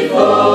Seus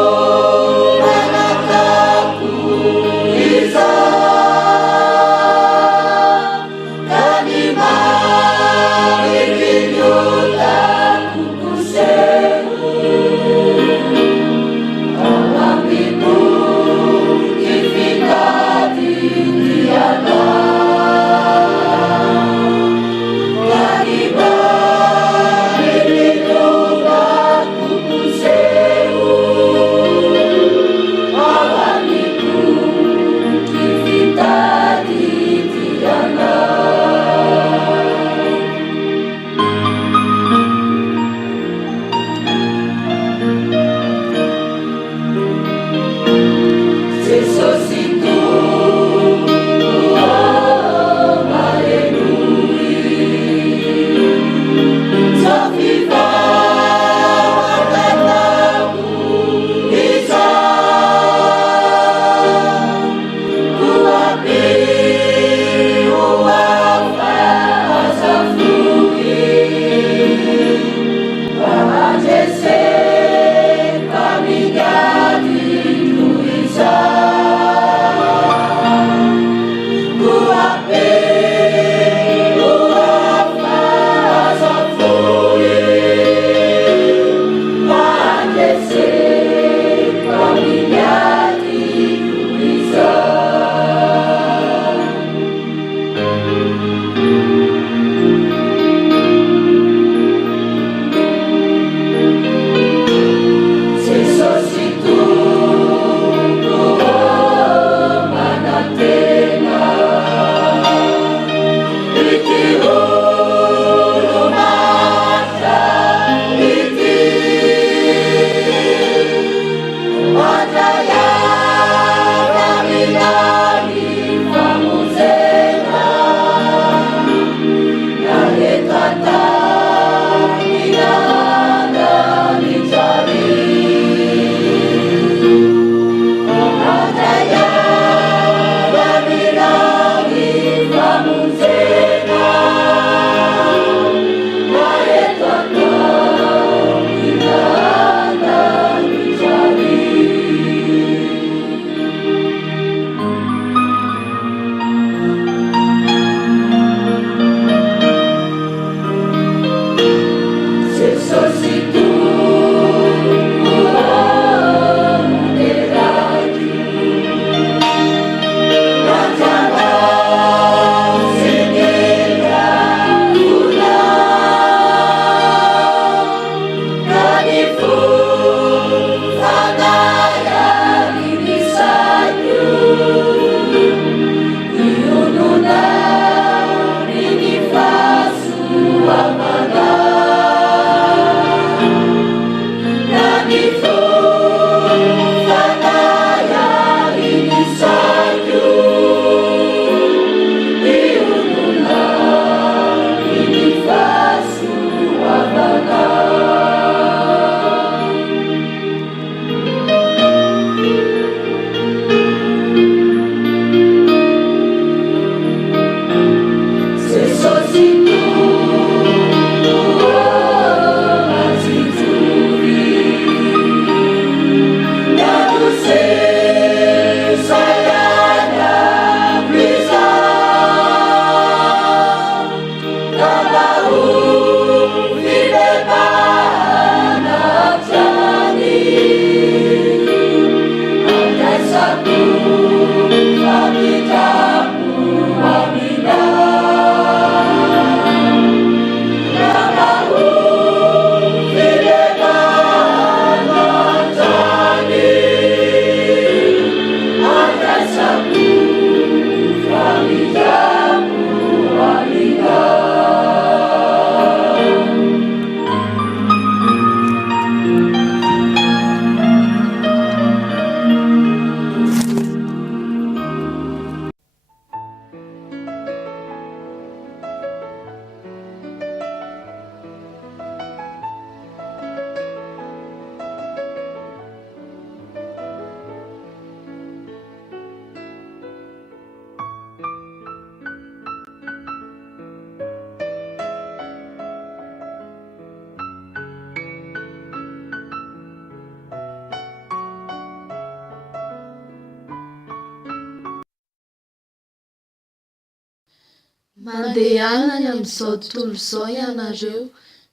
Mandehana any amin'izao tontolo izao ianareo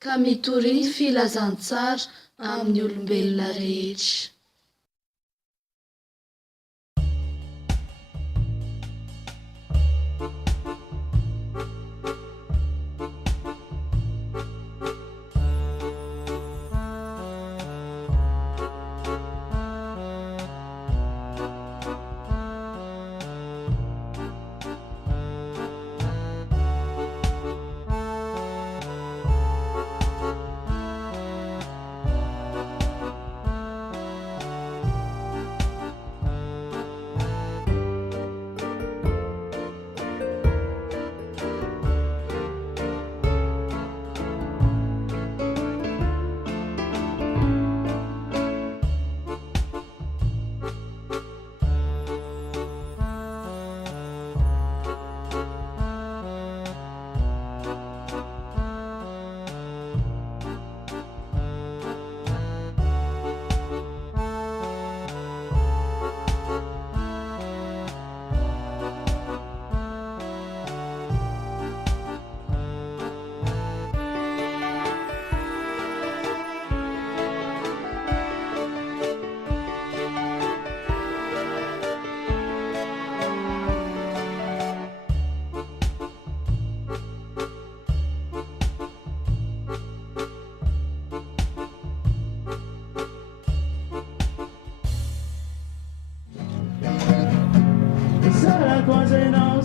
ka mitoriany filazantsara amin'ny olombelona rehetra.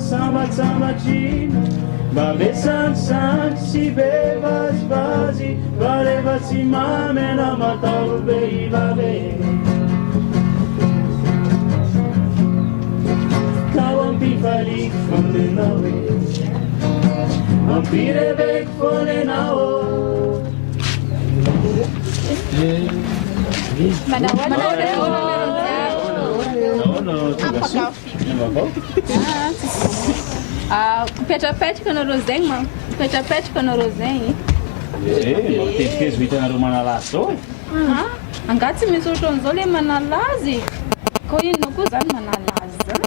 Sambatsambatra mba besantisanty sy be vazivazy fa rehefa tsy mamena matao vehivavy ka ho ampifaliko fonenao e ampireveko fonenao Mipetrapetraka anareo zegny ma mipetrapetraka anareo zegny matetiky vitanareo manalazy zao anga tsy misy ohatran'izao le manalazy ko inona koa zany manalazy zany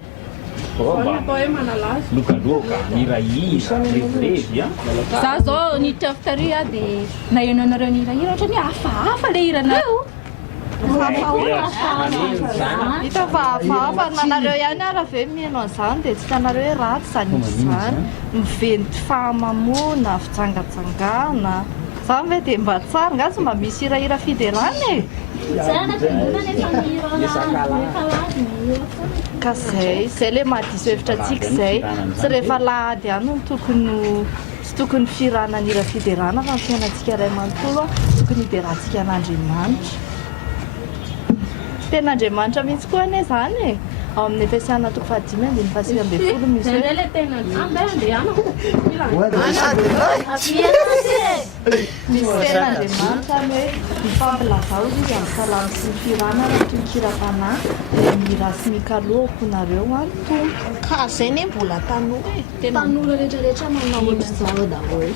lokaloka mirahira revirevy za zao nitafitary dia naheno anareo nirahira ohatra ny hafahafa le hiranareo hita fa hafahafa nanareo ihany ara ve mihaino an'izany dia tsy hitanareo hoe ratsy zany izy zany miventy fahamamona fitsangatsangana zany ve dia mba tsara nga tsy mba misy hirahira fiderany e ka zay le mahadiso hevitra antsika zay tsy rehefa lahady ihany no tsy tokony firana nira fiderana fa fiainantsika iray manontolo tokony hiderantsika an'Andriamanitra ten'Andriamanitra mihitsy koa ane zany e ao amin'ny fiasana toko fahadimy andiny fasika amby folo misy misy ten'Andriamanitra ny hoe mifampilavao izy amin'ny salamy sy ny firana raha toy ny kira-panahy dia mira sy mikaloko nareo anotompo ka zay ne mbola tanora e tanora rehetrarehetra manao ohatran'izao daholo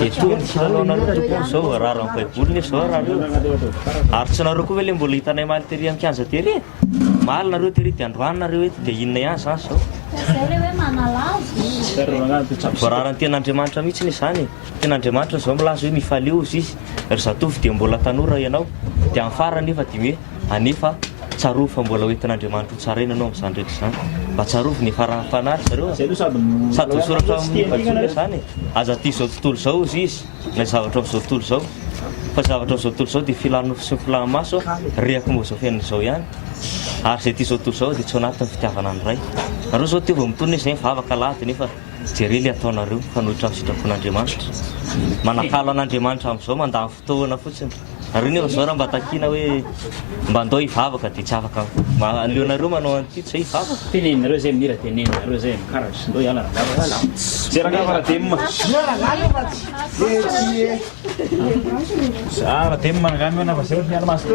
dia toa ny filanao tokoa zao rarany baiboly nefa zao raha reo ary tsy nareo koa hoe le mbola hitanay maly tery amikanja tery e maly nareo tery dia androanynareo ety dia inona ihany zany zao zay le hoe manalazy voararany ten'Andriamanitra mihitsy ny zany ten'Andriamanitra zao milaza hoe mifaleo izy ry zatovy dia mbola tanora ianao dia amin'ny farany nefa dia hoe anefa tsarov fa mbola hoentin'Andriamanitra ho tsara ina anao amin'izany rehetra izany mba tsarov ny farahafanahy zareo sady voasoratra amin'ny baiboly zany aza ty zao tontolo zao izy na zavatra amin'izao tontolo zao fa zavatra amin'izao tontolo zao dia filano sy filamaso rehako moa zao fiainan'izao ihany ary zay ty zao tontolo zao dia tsy ao anatin'ny fitiavana ny ray nareo zao teo vao mitony zay mivavaka lahady nefa jere le ataonareo fanohitra amin'ny sitrapon'Andriamanitra manakalo an'Andriamanitra amin'izao mandany fotoana fotsiny ary nefa zao raha mba takina hoe mba andao hivavaka dia tsy afaka aleonareo manao an'ity tsy hoe hivavaka teneninareo zay minira teneninareo zay mikaratra ndao iala zay rangavarademma rademma nangamy ana fa zay miala-maso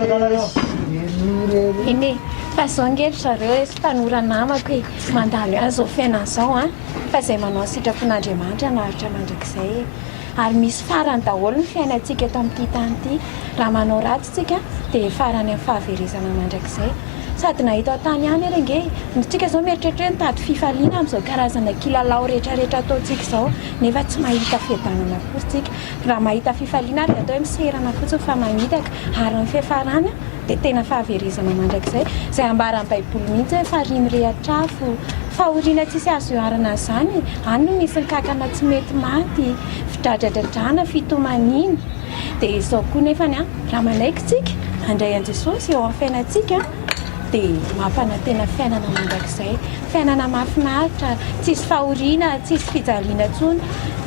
iny fa zao angelitra reo sy tanora namako hoe mandalo ihany zao fiainana zao a fa izay manao sitrapon'Andriamanitra naharitra mandrakizay ary misy farany daholo ny fiainantsika eto amin'ity tany ity raha manao ratsy tsika dia farany amin'ny fahaverezana mandrakizay sady nahita tany any ary nge tsika zao mieritreritra hoe mitady fifaliana amin'izao karazana kilalao rehetrarehetra ataontsika zao nefa tsy mahita fiadanana fotsika raha mahita fifaliana ary atao hoe miserana fotsiny fa manitaka ary ny fiafarany dia tena fahaverezana mandrakizay zay ambaran'ny baiboly mihitsy hoe fariny rehatrafo fahoriana tsisy azo iarana zany any no misy ny kakana tsy mety maty fidradradradrana fitomanina dia izao koa nefany raha manaikitsika handray an' Jesosy eo amin'ny fiainantsika dia mampanantena fiainana mandrakizay fiainana mahafinaritra tsisy fahoriana tsisy fijaliana ntsony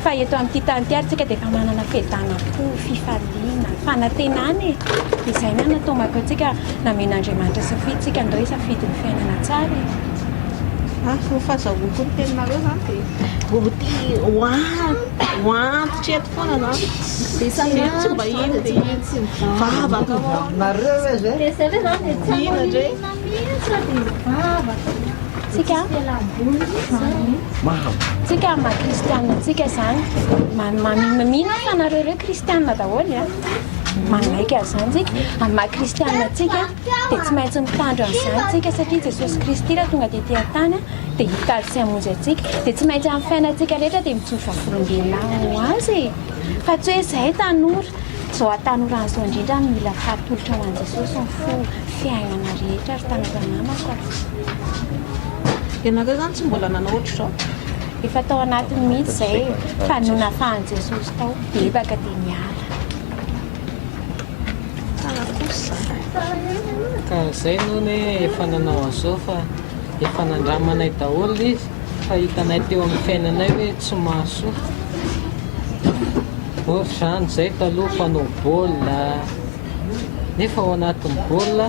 fa eto amin'ity tany ty ary tsika dia efa manana fiadanam-po fifaliana fanantenany dia izay ny natao mako antsika namen'Andriamanitra safiditsika andao safidy ny fiainana tsara fahazahoko ny teninareo zany dia goty hoantitra eto foana zany dia tsy mba ino dia vavaka tsika mahakristianina tsika zany mamino fanareo reo kristianina daholo manaiky azany tsika amin'ny mahakristianina tsika dia tsy maintsy mitandro an'izany tsika satria Jesosy Kristy raha tonga dia tia-tany dia hitady sy hamonjy antsika dia tsy maintsy amin'ny fiainantsika rehetra dia mitsofa volom-belona ho azy fa tsy hoe izay tanora zao atanora an'izao indrindra mila fahatolotra ho an'i Jesosy ny fo fiainana rehetra ary tanora namako ianareo zany tsy mbola nanao ohatra zao efa tao anatiny mihitsy izay fa no nafahan'i Jesosy tao bebaka dia miala ka izay noho ny efa nanao an'izao fa efa nandramanay daholo izy fa hitanay teo amin'ny fiainanay hoe tsy mahasoa ohatra zany izay taloha mpanao baolina nefa ao anatin'ny baolina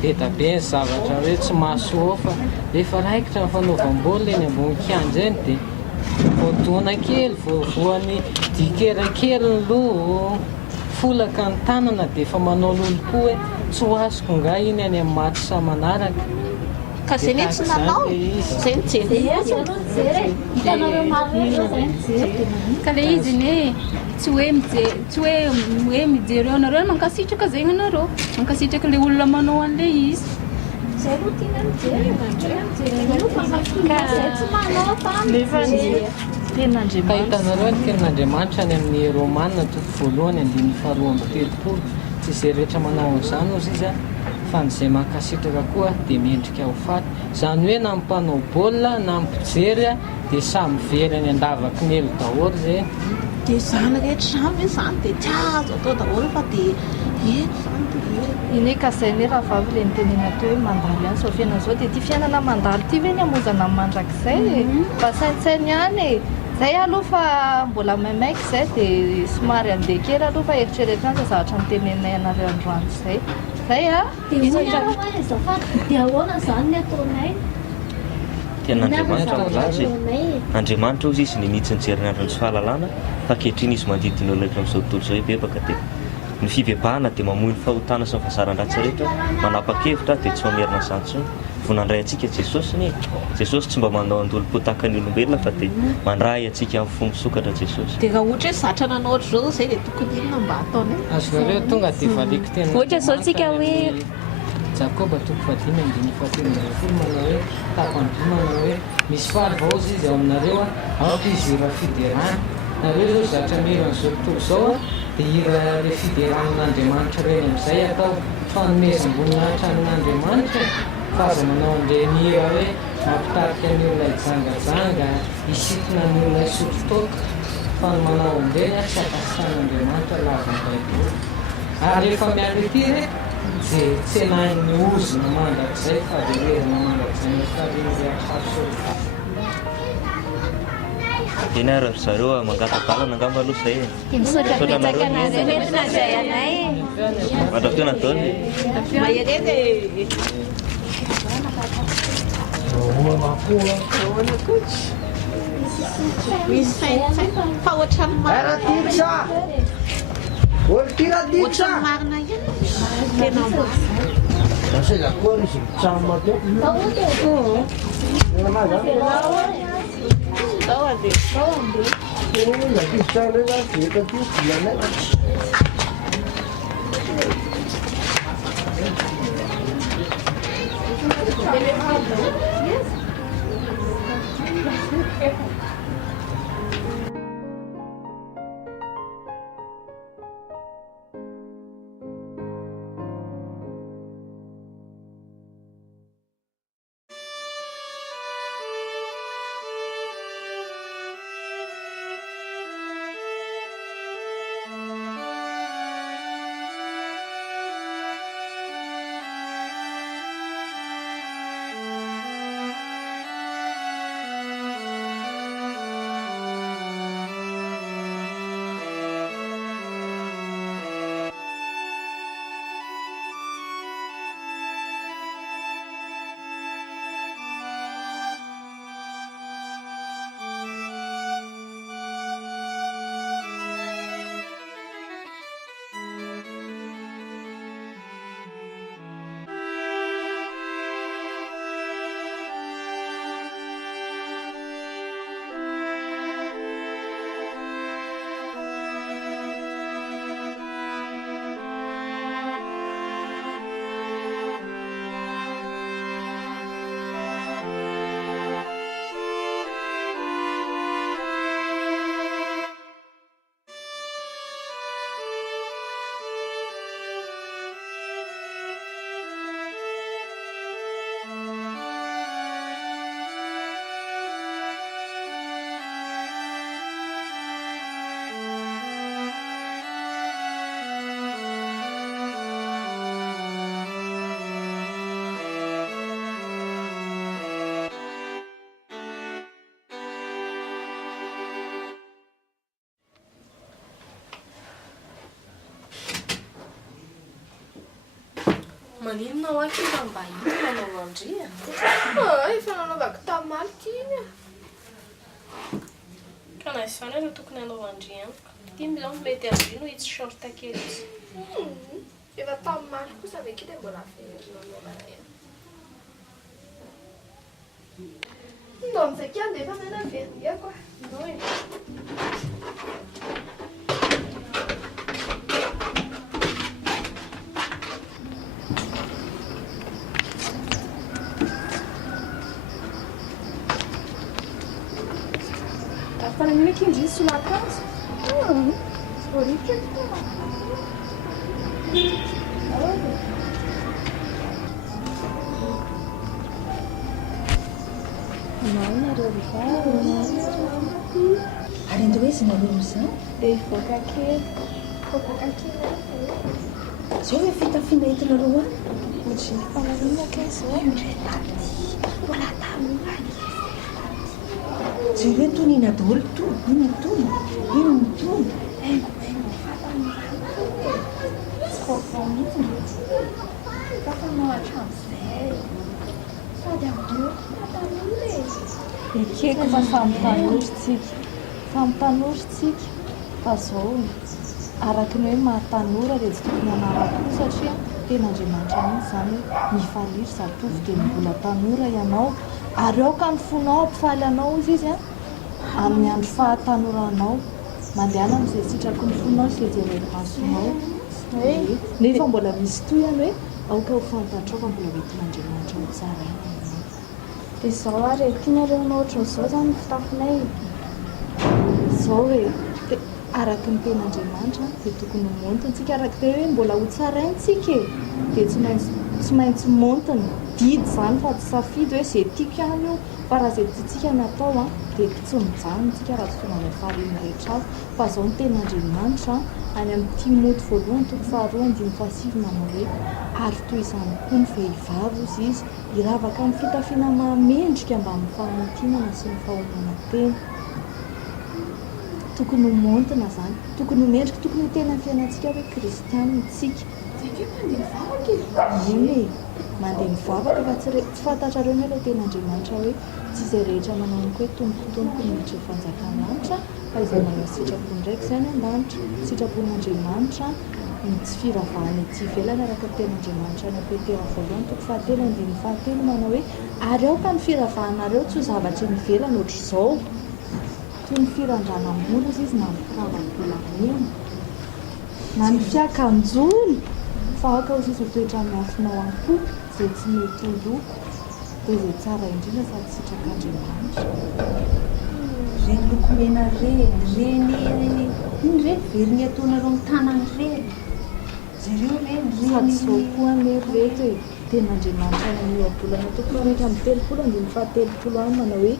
dia dabe ny zavatra hoe tsy mahasoa ao fa rehefa raikitra ny fanaovam-baolina eny ambony kianja eny dia voadona kely voavoany dikerakely ny loha folaka ny tanana dia efa manao lolo koa hoe tsy ho azoko nga iny any amin'ny maty sa manaraka ka izay ny tsy nanao izay ka le izy ny tsy hoe mijery eo anareo mankasitraka zegny anareo mankasitraka le olona manao an'le izy ka hitanareo ny tenin'Andriamanitra any amin'ny Romanina toko voalohany 5:13 tsy izay rehetra manao an'izany ozy izy fa n'izay mankasitraka koa dia mendrika ho faty izany hoe na mpanao baolina na mpijery dia samy very any andavaky ny elo daholo zay dia zany rehetra zany hoe zany dia tsy azo atao daholo fa dia eno zany iny ka izay ny raha vavy le nitenena teo hoe mandalo ihany zao fiainana zao dia ty fiainana mandalo ty ve ny hamonjana amin'ny mandrakizay mba saintsainy ihany zay aloha fa mbola maimaika izay dia somary andeha kely aloha fa eritreretra any zavatra nitenenay anareo androany izay zay dia ahoana zany ny ataonay tian'Andriamanitra milaza Andriamanitra ozy izy nimitsy ny jerinandro ny tsy fahalalana fa ankehitriny izy mandidiny olona amin'izao tontolo izao hoe bebaka dia ny fibebahana dia mamoy ny fahotana sy ny fahazaran-dratsy rehetra manapa-kevitra dia tsy mamerina izany intsony vonandray antsika Jesosy ny Jesosy tsy mba manao andolo-po tahaka ny olombelona fa dia mandray antsika amin'ny fomba sokatra Jesosy dia raha ohatra hoe zatra nanao ohatra zao izay dia tokony inona mba ataony azonareo tonga dia valiko tena ohatra zao tsika hoe Jakoba toko 10:17 manao hoe tapandrimo manao hoe misy farivaozy izy ao aminareo aoka izy ira fiderana nareo zao zatra miro an'izao tontolo izao dia ira le fideranan'Andriamanitra reny amin'izay atao fanomezam-boninahitra amin'Andriamanitra fa aza manao an'ireny ira hoe mampitarika ny olona hijangajanga isitona ny olona isotrotoka fa ny manao an'ireny tsy akasan'Andriamanitra lava ny baiboly ary rehefa miala ety re dia tsy enahin'ny ozona mandrakizay fa verezana mandrakizay mistarindreatraso eny ary zareo mangatapalana angamba aloha izay misaotra betsaka anareo mety nandray anay mandratoana daony mahereny misy saintsay fa ohatrany marina tena maninonao ankira mba iny manao andria efa nanaovako tamaly tiny ka naisana ireo tokony hanao andri aniko timy zao mety andri no itsy short kely izy efa tamaly kosa avekely mbola fenananaovana eny ndao amizay kiany de efa mena veria koa no e Para que diz lá casa? Origem. Não, Ary ndo hoe zinareo mizao voaka kely zao hoe fitafiana entinareo any ohatrany fanariana kasy mbola tanora zay hoe tonina daholo to ino tony ino mitony ekeko fa fampitanorytsika fa zao araka ny hoe mahatanora re tsy tokony anarako satria ten'Andriamanitra mihitsy zany hoe mifaliry zatovy dia mbola tanora ianao ary ao ka mifonao ampifaly anao izy a amin'ny andro fahatanoranao mandehana amin'izay sitraky ny fonao sy izay masonao nefa mbola misy toyany hoe aoka ho fantatrao fa mbola metin'Andriamanitra ho tsara dia izao ary tianareo ohatran'izao zany ny fitafinay zao hoe araky ny ten'Andriamanitra dia tokony montonytsika araka te hoe mbola ho tsaraintsika dia tsy maintsy montony didy zany fa tsy safidy hoe zay tiako ihany io fa raha zay tiatsika natao dia tsy mijanontsika raha tsy tonga any fahareny rehetra azy fa zao ny ten'Andriamanitra any amin'ny Timoty voalohany toko faharoa andimy fahasivy manao hoe ary toy izany koa ny vehivavy ozy izy hiravaka amin'ny fitafiana mahamendrika mba amin'ny fahantinana sy ny fahomana tena tokony ho montina zany tokony ho mendrika tokony ho tena fiainantsika hoe kristianina tsika iny mandeha mivavaka fa tsy fantatrareo ny hoe ilay ten'Andriamanitra hoe tsy izay rehetra manao ny hoe tompotompo miditra fanjakan'anitra fa izay manao sitrapony ndraiky zany an-danitra sitrapon'Andriamanitra tsy firavahany ety ivelany araka ny ten'Andriamanitra ny Petera voalohany toko fahatelo andiny fahatelo manao hoe ary ao ka ny firavahanareo tsy ho zavatra ny ivelany ohatr'izao toy ny firandrana-molo izy na mikavam-bolamena na ny fiakanjony fa aoka ozy izy ho toetra miafinao any koa izay tsy mety ho loko dia izay tsara indrindra sady sitrak'andriamanitra. Reny lokomena reny iny re veriny ataonareo mitanany reny zareo sady zao koa nereto hoe ten'andriamanitra namiabolana tokony rehetra amin'ny telopolo andiny fahatelopolo any manao hoe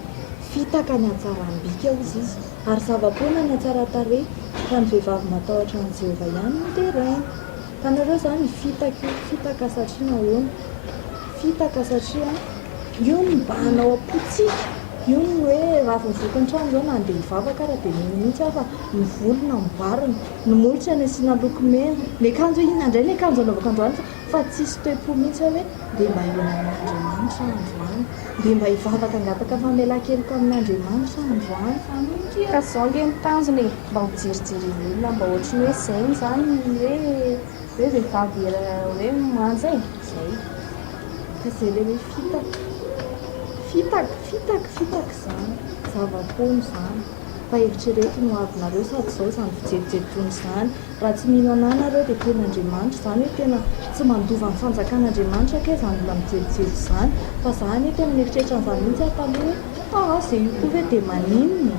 fitaka ny atsarambika izy izy ary zavapoana ny atsara-tare fa ny vehivavy matahotra ny Jehova ihany no terainy. Ka nareo zany fitaka io fitaka satria nahoana fitaka satria io no mba hanao apotsika io no hoe raha vovoaka ny trano zao na andeha hivavaka raha dia mino mihitsy aho fa ny volona mboarina ny molotra ny asiana lokomena ny akanjo ina indray ny akanjo anaovako androany fa tsisy toe-po mihitsy hoe dia mba ilonan'Andriamanitra androany dia mba hivavaka angataka famelan-keloka amin'Andriamanitra androany. ka zao le mitanjona mba ho jerijery olona mba ohatry ny hoe zay zany hoe vehivavy hoe manja e zay ka zay le hoe fitaka zany zavapono zany fa eritrereto no avinareo sady zao zany fijerijerotony zany raha tsy mino anay nareo dia ten'Andriamanitra zany hoe tena tsy mandova ny fanjakan'Andriamanitra ke zany mbola mijerijery zany fa zany hoe tena mieritreritra n'izany mihitsy ataloha hoe zay io koa hoe dia maninona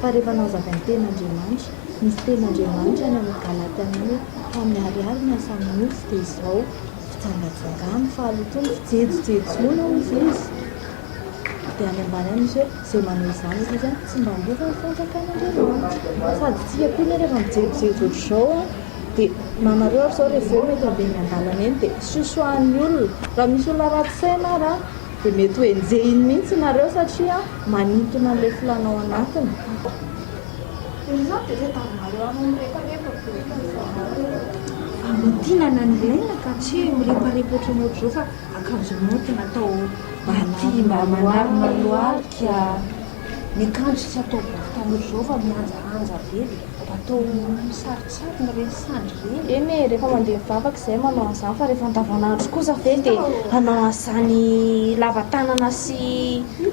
fa rehefa nazaka ny ten'Andriamanitra misy ten'Andriamanitra ny amin'ny Galatany hoe famiariary ny asan'ny nofo dia izao fitsangatsangana fahalotony fijejojejoana izy dia any ambany any misy hoe zay manao izany izy zany tsy mba mbova ny fanjakan'Andriamanitra sady tsika koa ny rehefa mijejojejo ohatr'izao dia nanareo ary zao rehefa mety andeha ny andalana eny dia sosoan'ny olona raha misy olona ratsy saina ary dia mety hoe enjehiny mihitsy nareo satria manintona an'ilay filanao anatiny. Famotinana ny laina ka tsy hoe mireparepa ohatrany ohatr'izao fa akanjo moty natao baty mba manarina loarika ny akanjo tsy atao bovitany ohatr'izao fa mianjaanja be dia atao sarotsarona reny sandry reny eny rehefa mandeha mivavaka izay manao an'izany fa rehefa andavanandro kosa ve dia hanao an'izany lavatanana sy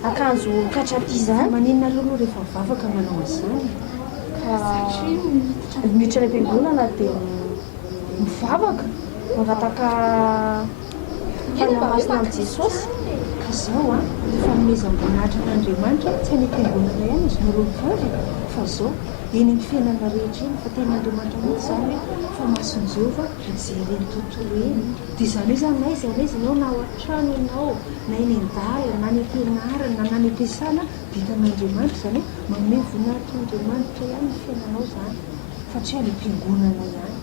akanjo katraty zany maninona loloha rehefa mivavaka manao an'izany ka miditra ny am-piangonana dia mivavaka mangataka fanamasina amin'i Jesosy ka zao efa nomezam-boninahitra n'Andriamanitra tsy any am-piangonana ihany izy nareo mivavy fa zao eny amin'ny fiainana rehetra eny fa ten'Andriamanitra mihitsy zany hoe fa mason'i Jehova ijereny tontolo eny dia izany hoe zany na izy ianao na ao an-trano ianao na eny an-dalana na any am-pianarana na any am-piasana vitan'Andriamanitra zany hoe manome voninahitran'Andriamanitra ihany ny fiainanao zany fa tsy any am-piangonana ihany.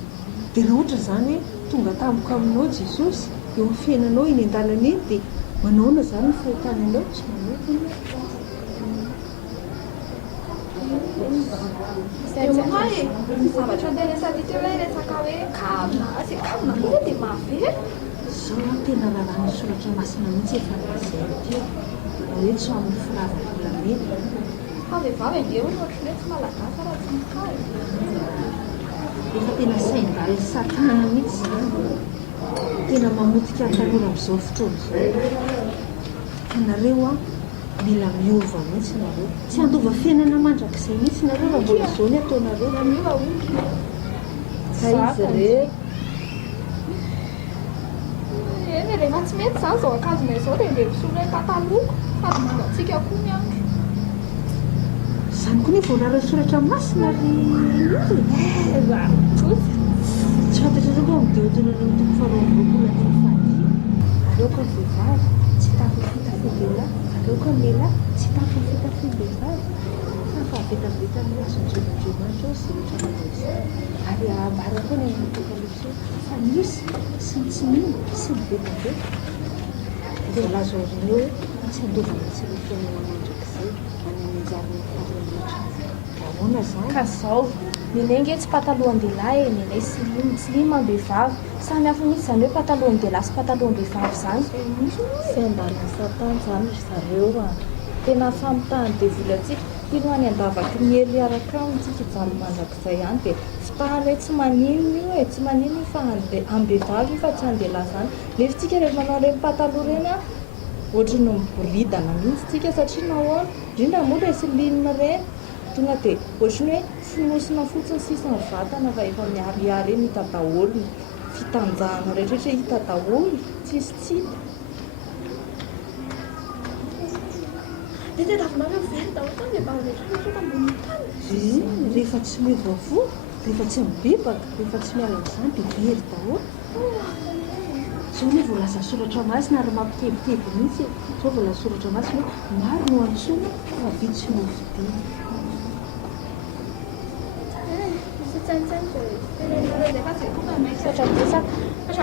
Dia raha ohatra zany hoe tonga tampoka aminao Jesosy eo amin'ny fiainanao eny an-dalana eny dia manaona zany ny fahitananao tsy manao zavatra andeha hoe resaka hoe kavina sy kavina koa dia mahavera zao tena raha ny soratra masina mihitsy efa nazay teo hoe tsy amin'ny firavaka-bolamena fa vehivavy andeha hoe ohatrany hoe tsy malagasy raha tsy mikazy efa tena sain-dalo satana mihitsy zany tena mamotika tanora amin'izao fotoana izao nareo mila miova mihitsy nareo tsy andova fiainana mandrakizay mihitsy nareo raha mbola izao ny ataonareo ka izy re eny rehefa tsy mety zany zao akanjona izao dia ndeha misolo hoe pataloko sady mangatsika koa ny andro zany koa ny voarara soratra masina ry tsy fantatrareo koa mideotonareo toko faharoa-roapolo teny fahadia aleo koa ny vehivavy tsy tafafitafy-dehilahy aleo koa ny lehilahy tsy tafafitafy-vehivavy fa fahavitavita ny mason'Andriamanitra ao zay rehetra manao izany ary ambara koa ny amin'ny apokalipsy fa misy sy ny tsy mino sy ny vetivety dia lazo arineo hoe tsy andova mihitsy ny fiainana mandrakizay any amin'ny anjarany faharehetra ahoana zany ka zao nenenge tsy patalohan-dehilahy nenay slim am-behivavy samy hafa mihitsy zany hoe patalohan-dehilahy sy patalohan-behivavy zany fiandalan'ny satana zany ry zareo raha tena famitahany devoly atsika tino any andavaky ny hery araka amitsika ijalo mandrakizay ihany dia fitahany hoe tsy manino io e tsy manino io fa am-behivavy fa tsy an-dehilahy zany nefitsika rehefa manao reny pataloha reny ohatry no miboridana mihitsy tsika satria nahoana indrindra moa re silinina reny tonga dia ohatrany hoe finosina fotsiny sisa ny vatana fa efa miariary eny hita daholo fitanjahana rehetrarehetra hita daholo tsisy tsita dia tadiavinareo very daholo tany dia barehetra ambony tany. Rehefa tsy mivoavoa, rehefa tsy mibebaka, rehefa tsy miala amin'izany dia very daholo. Zao ny vola soratra masina ary mampitebiteby mihitsy. Zao vola soratra masina maro no antsoina fa vitsy no vidiana.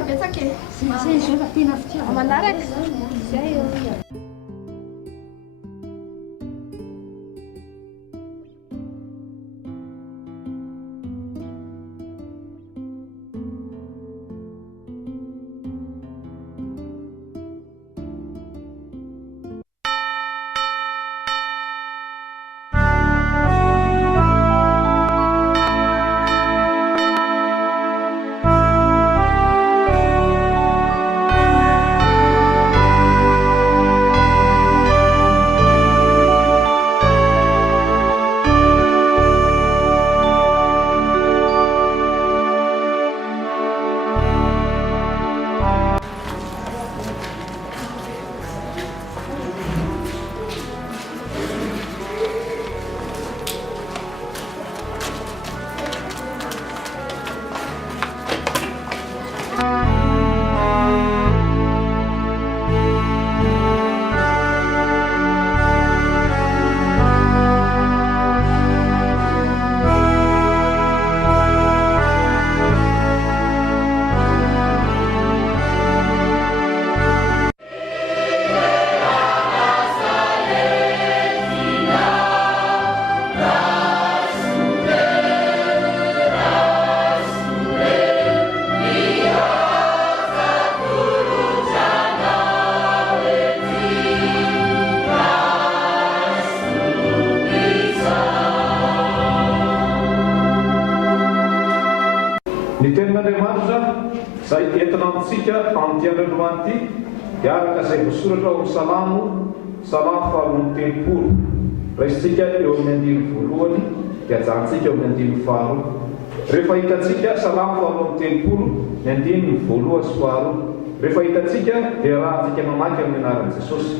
Betsaka e. Zay izao efa tena fitiavana. Manaraka. Zay eo. Ny tenin'Andriamanitra izay entina amintsika amin'ity androany ity dia araka izay voasoratra ao amin'ny Salamo, Salamo faharoa telopolo. Raisitsika eo amin'ny 1voalohany dia ajantsika eo amin'ny 1faharoa. Rehefa hitantsika Salamo faharoa telopolo, ny 1voalohany sy faharoa. Rehefa hitantsika dia rahantsika mamaky amin'ny anaran'i Jesosy.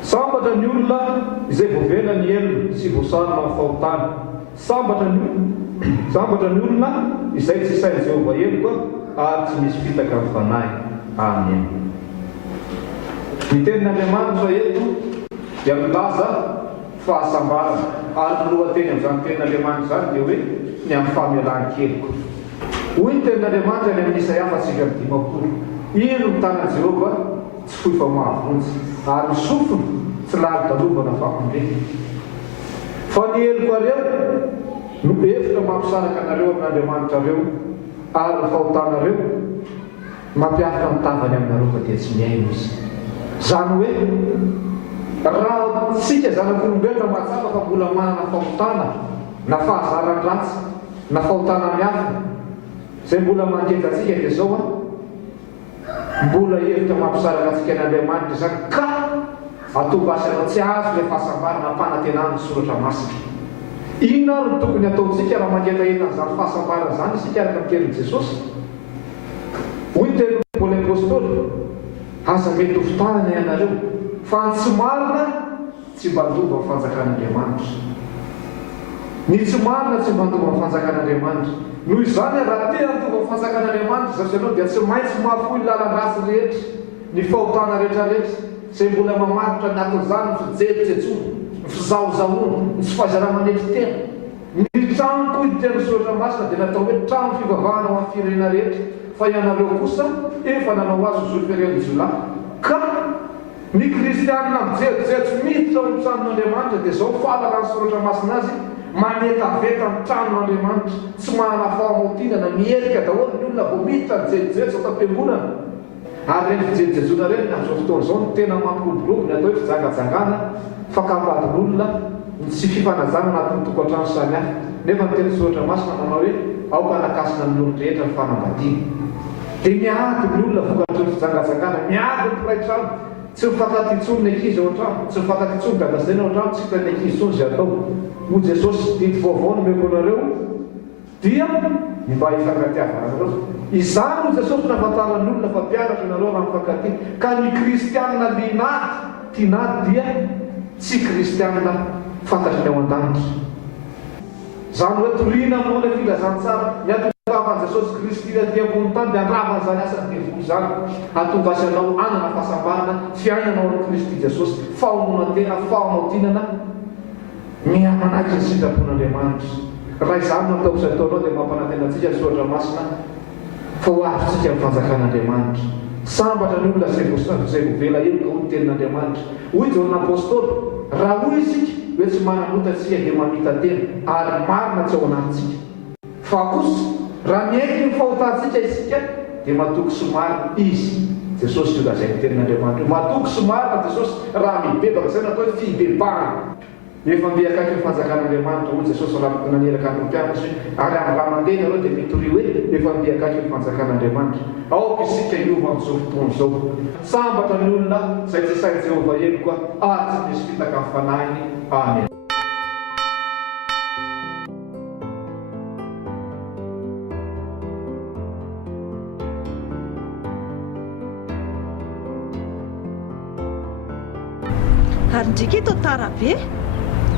Sambatra ny olona izay voavena ny elona sy voasarona amin'ny fahotana. Sambatra ny olona izay tsy sain'i Jehovah heloka ary tsy misy fitaka amin'ny fanahy. Amen. Ny tenin'Andriamanitra eto dia milaza fahasambarana ary ny lohateny amin'izany tenin'Andriamanitra izany dia hoe ny amin'ny famelan-keloka. Hoy ny tenin'Andriamanitra ny amin'ny Isaia 4:5. Ino ny tanan'i Jehovah tsy fohy fa mahavonjy ary ny sofiny tsy lary dalovana famondrena. Fa ny helokareo no efitra mampisaraka anareo amin'Andriamanitra reo ary ny fahotanareo mampiafika ny tavany aminareo fa dia tsy miaino izy. Zany hoe raha tsika zanak'olombelona mahatsapa fa mbola manana fahotana na fahazaran-dratsy na fahotana miafina izay mbola mangeja antsika dia zao mbola hevitra mampisaraka antsika n'Andriamanitra izany ka atobasana tsy azo ilay fahasambarana ampanantenana ny soratra masina. Inona ary no tokony ataontsika raha mangetaheta an'izany fahasambarana izany isika araka ny tenin'i Jesosy? Hoy ny tenin'ny Paoly apôstôly, aza mety ho fitahana ianareo fa ny tsy marina tsy mbandova amin'ny fanjakan'Andriamanitra. Ny tsy marina tsy mbandova amin'ny fanjakan'Andriamanitra. Noho izany raha te handova amin'ny fanjakan'Andriamanitra zasy ianao dia tsy maintsy mahafoy lalan-drasy rehetra, ny fahotana rehetrarehetra izay mbola mamaritra ny aton'izany ny fijery-tsetsoana, ny fizahozahoana, ny tsy fahazara-manetry tena. Ny trano koa itenin'ny soratra masina dia natao hoe trano fivavahana ho amin'ny firenena rehetra, fa ianareo kosa efa nanao azy ho zoferen'ny Jolay. Ka ny kristianina mijery-jery miditra ao amin'ny tranon'Andriamanitra dia zao falaka ny soratra masina azy manetaveta ny tranon'Andriamanitra, tsy manana fahamaontinana, mierika daholo ny olona vao miditra mijery-jery sao tampembolana. Ary reny fijery-jejona reny amin'izao fotoana izao no tena mampiroborobo ny atao hoe fijangajangana, fakambadin'olona, ny tsy fifanajana anatin'ny tokantrano samihafa. Nefa ny teny soratra masina manao hoe aoka nakasina ny olona rehetra ny fanambadiana. Dia miady ny olona vokatry ny fijangajangana, miady ny mpiray trano, tsy mifankaty intsony ny ankizy ao an-trano, tsy mifankaty intsony dadasaina ao an-trano, tsy hita ny ankizy intsony izay atao. Hoy Jesosy didy vaovao no meko anareo dia ny mba hifankatiavana anareo. Izany no Jesosy nahafantarany olona fa mpianatra ianareo raha mifankaty. Ka ny kristianina linady, tinady dia tsy kristianina fantatry ny ao an-danitra. Zany hoe toriana moa le filazantsara miatongavany Jesosy Kristy aty ambony tany dia andravany zany asany devoly zany atongasanao anana fahasambarana fiainanao amin'ny Kristy Jesosy fahamonatena fahamaotinana miamanaky ny sitrapon'Andriamanitra. Raha izany natao izay ataonao dia mampanantenantsika ny soratra masina fa ho avytsika ny fanjakan'Andriamanitra. Sambatra ny olona zay vovela elo ka ho ny tenin'Andriamanitra. Hoy Jean apôstôly, raha hoy isika hoe tsy mananotatsika dia mamita tena ary marina tsy ao anatintsika. Fa kosa raha miaiky ny fahotantsika isika dia matoky somary izy Jesosy io lazay ny tenin'Andriamanitra. Matoky somary Jesosy raha mibebaka zay natao hoe fibebahana. Efa miakaiky ny fanjakan'Andriamanitra hoy Jesosy raha naneraka amin'ny mpianatry ary amin'ny raha mandeha ianareo dia mitory hoe efa miakaiky ny fanjakan'Andriamanitra. Aoka isika hiova amin'izao fotoana izao. Sambatra ny olona izay tsy sain'i Jehova elo koa ary tsy misy fitaka amin'ny fanahiny. Amen. Ary ndrika eto tarabe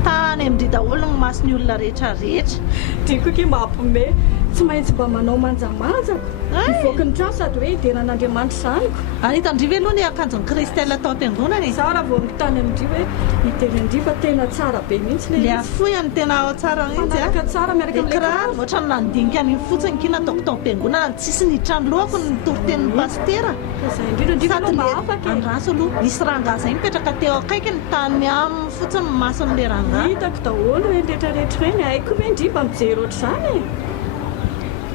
tany amin'ny daholo ny masony olona rehetrarehetra. Tiako ke mampome tsy maintsy mba manao manjamanjako mivoaka ny trano sady hoe hideran'Andriamanitra zaniko. Anitandriva aloha ny akanjon'ny kristel atao am-piangonana e. Tsara vao mitany amindriva hoe hidera tena tsara be mihitsy le afoy ny tena ao tsara mihitsy manaraka tsara miaraka amin'ny kiraro ohatrany nandinika ny fotsiny kina ataoko tao am-piangonana tsisy nitrany lohako ny toritenin'ny pastera. Zay indrindra mba afaka andraso aloha misy rangahy zay mipetraka teo akaiky ny tany amin'ny fotsiny mason'le rangahy. Hitako daholo hoe rehetrarehetra reny haiko hoe ndriva mijery ohatr'izany e.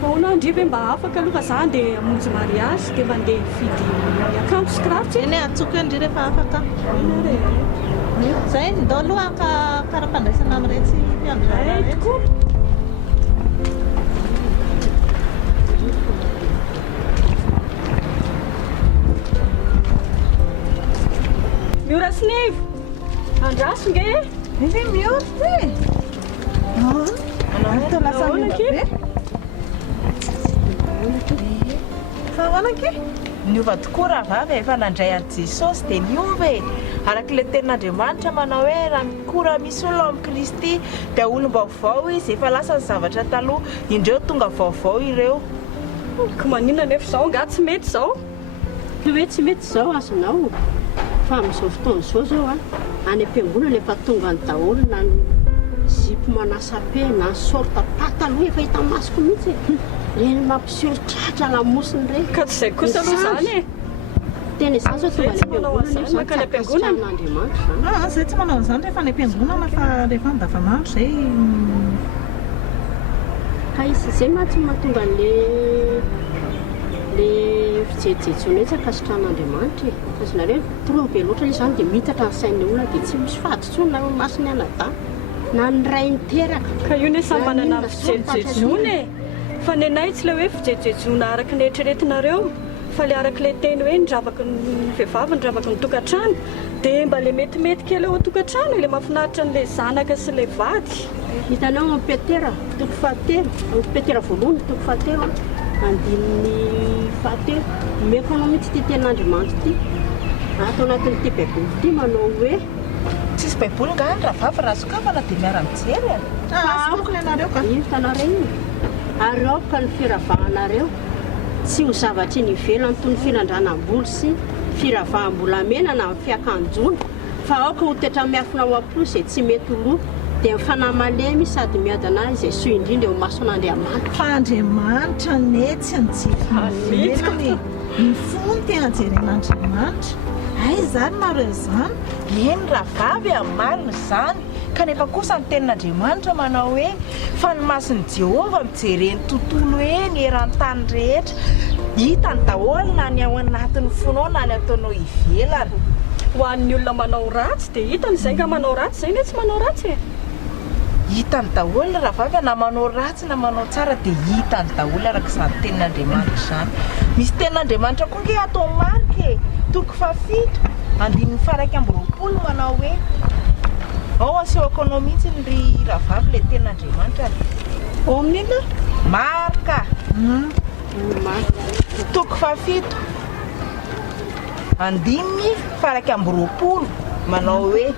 Ona ndriva mba afaka aloha fa zany dia hamonjy mariazy dia mandeha hividy akanjo sy kiraro eny atsoka ndry rehefa afaka. Zay ndao aloha karapandraisana amin'iretsy mpiangonana tokoa. Miora Snivo, andraso nge? Ivi miora ty. Anao lasa miora fa ahoana ke? Niova tokoa raha vavy efa nandray an'i Jesosy dia niova e. Arak'ilay tenin'Andriamanitra manao hoe raha koa misy olona amin'ny Kristy dia olom-baovao izy efa lasa ny zavatra taloha indreo tonga vaovao ireo. Ko maninona nefa izao nga tsy mety izao? Hoe tsy mety izao azonao fa amin'izao fotoana izao zao any am-piangonana efa tonga ny daholo na ny zipo manasape na ny sorta pataloha efa hita masoko mihitsy reny mampiseho tratra lamosiny reny. Ka tsy izay kosa aloha izany e. Tena izany zao tonga ny am-piangonana zay tsy manao an'izany rehefa any am-piangonana fa rehefa andavanandro zay ka izy izay matsy mahatonga le fijerijejona hoe tsy ankasitran'Andriamanitra e. Azonareo trompe loatra izy zany dia mitatra ny sain'ny olona dia tsy misy fahadotsona masony anada na ny ray niteraka. Ka io ne samy manana ny fijerijejona e. Fa ny anay tsy ilay hoe fijerijejona araka ny eritreretinareo fa le araka ilay teny hoe nydravaka ny vehivavy nydravaka ny tokantrano dia mba le metimety kely eo an-tokantrano ilay mahafinaritra n'ilay zanaka sy ilay vady. Hitanao Petera toko fahatelo, Petera voalohany toko fahatelo andininy fahatelo meko anao mihitsy ty tenin'Andriamanitra ty atao anatin'ity baiboly ty manao hoe tsisy baiboly nga any raha vavy raha sokafana dia miara-mijery aoko le anareo ka hitanareo ary aoka ny firavahanareo tsy ho zavatra iny ivelany toy ny filandranam-boly sy firavahambolamena na amin'ny fiakanjona fa aoka ho toetra miafina ao am-po izay tsy mety loha dia mifanahy malemy sady miadana izay soa indrindra eo mason'Andriamanitra. Fa Andriamanitra netsy ny jifon'ny ny fony tena jeren'Andriamanitra. Ay zany mareo izany. Eny raha vavy amin'ny marina izany kanefa kosa ny tenin'Andriamanitra manao hoe fa ny mason'i Jehovah mijereny tontolo eny eran-tany rehetra hitany daholo na ny ao anatin'ny fonao na ny ataonao ivelany. Ho an'ny olona manao ratsy dia hitany izay nga manao ratsy izay ne tsy manao ratsy e. Hitany daholo raha vavy na manao ratsy na manao tsara dia hitany daholo araka izany tenin'Andriamanitra izany. Misy tenin'Andriamanitra koa nge atao marika e. Toko fafito andininy faraiky amby roapolo manao hoe ao asehoko anao mihitsy ny ry rahavavy le tenin'Andriamanitra. Ao amin'ina marika toko fafito andininy faraiky amby roapolo manao hoe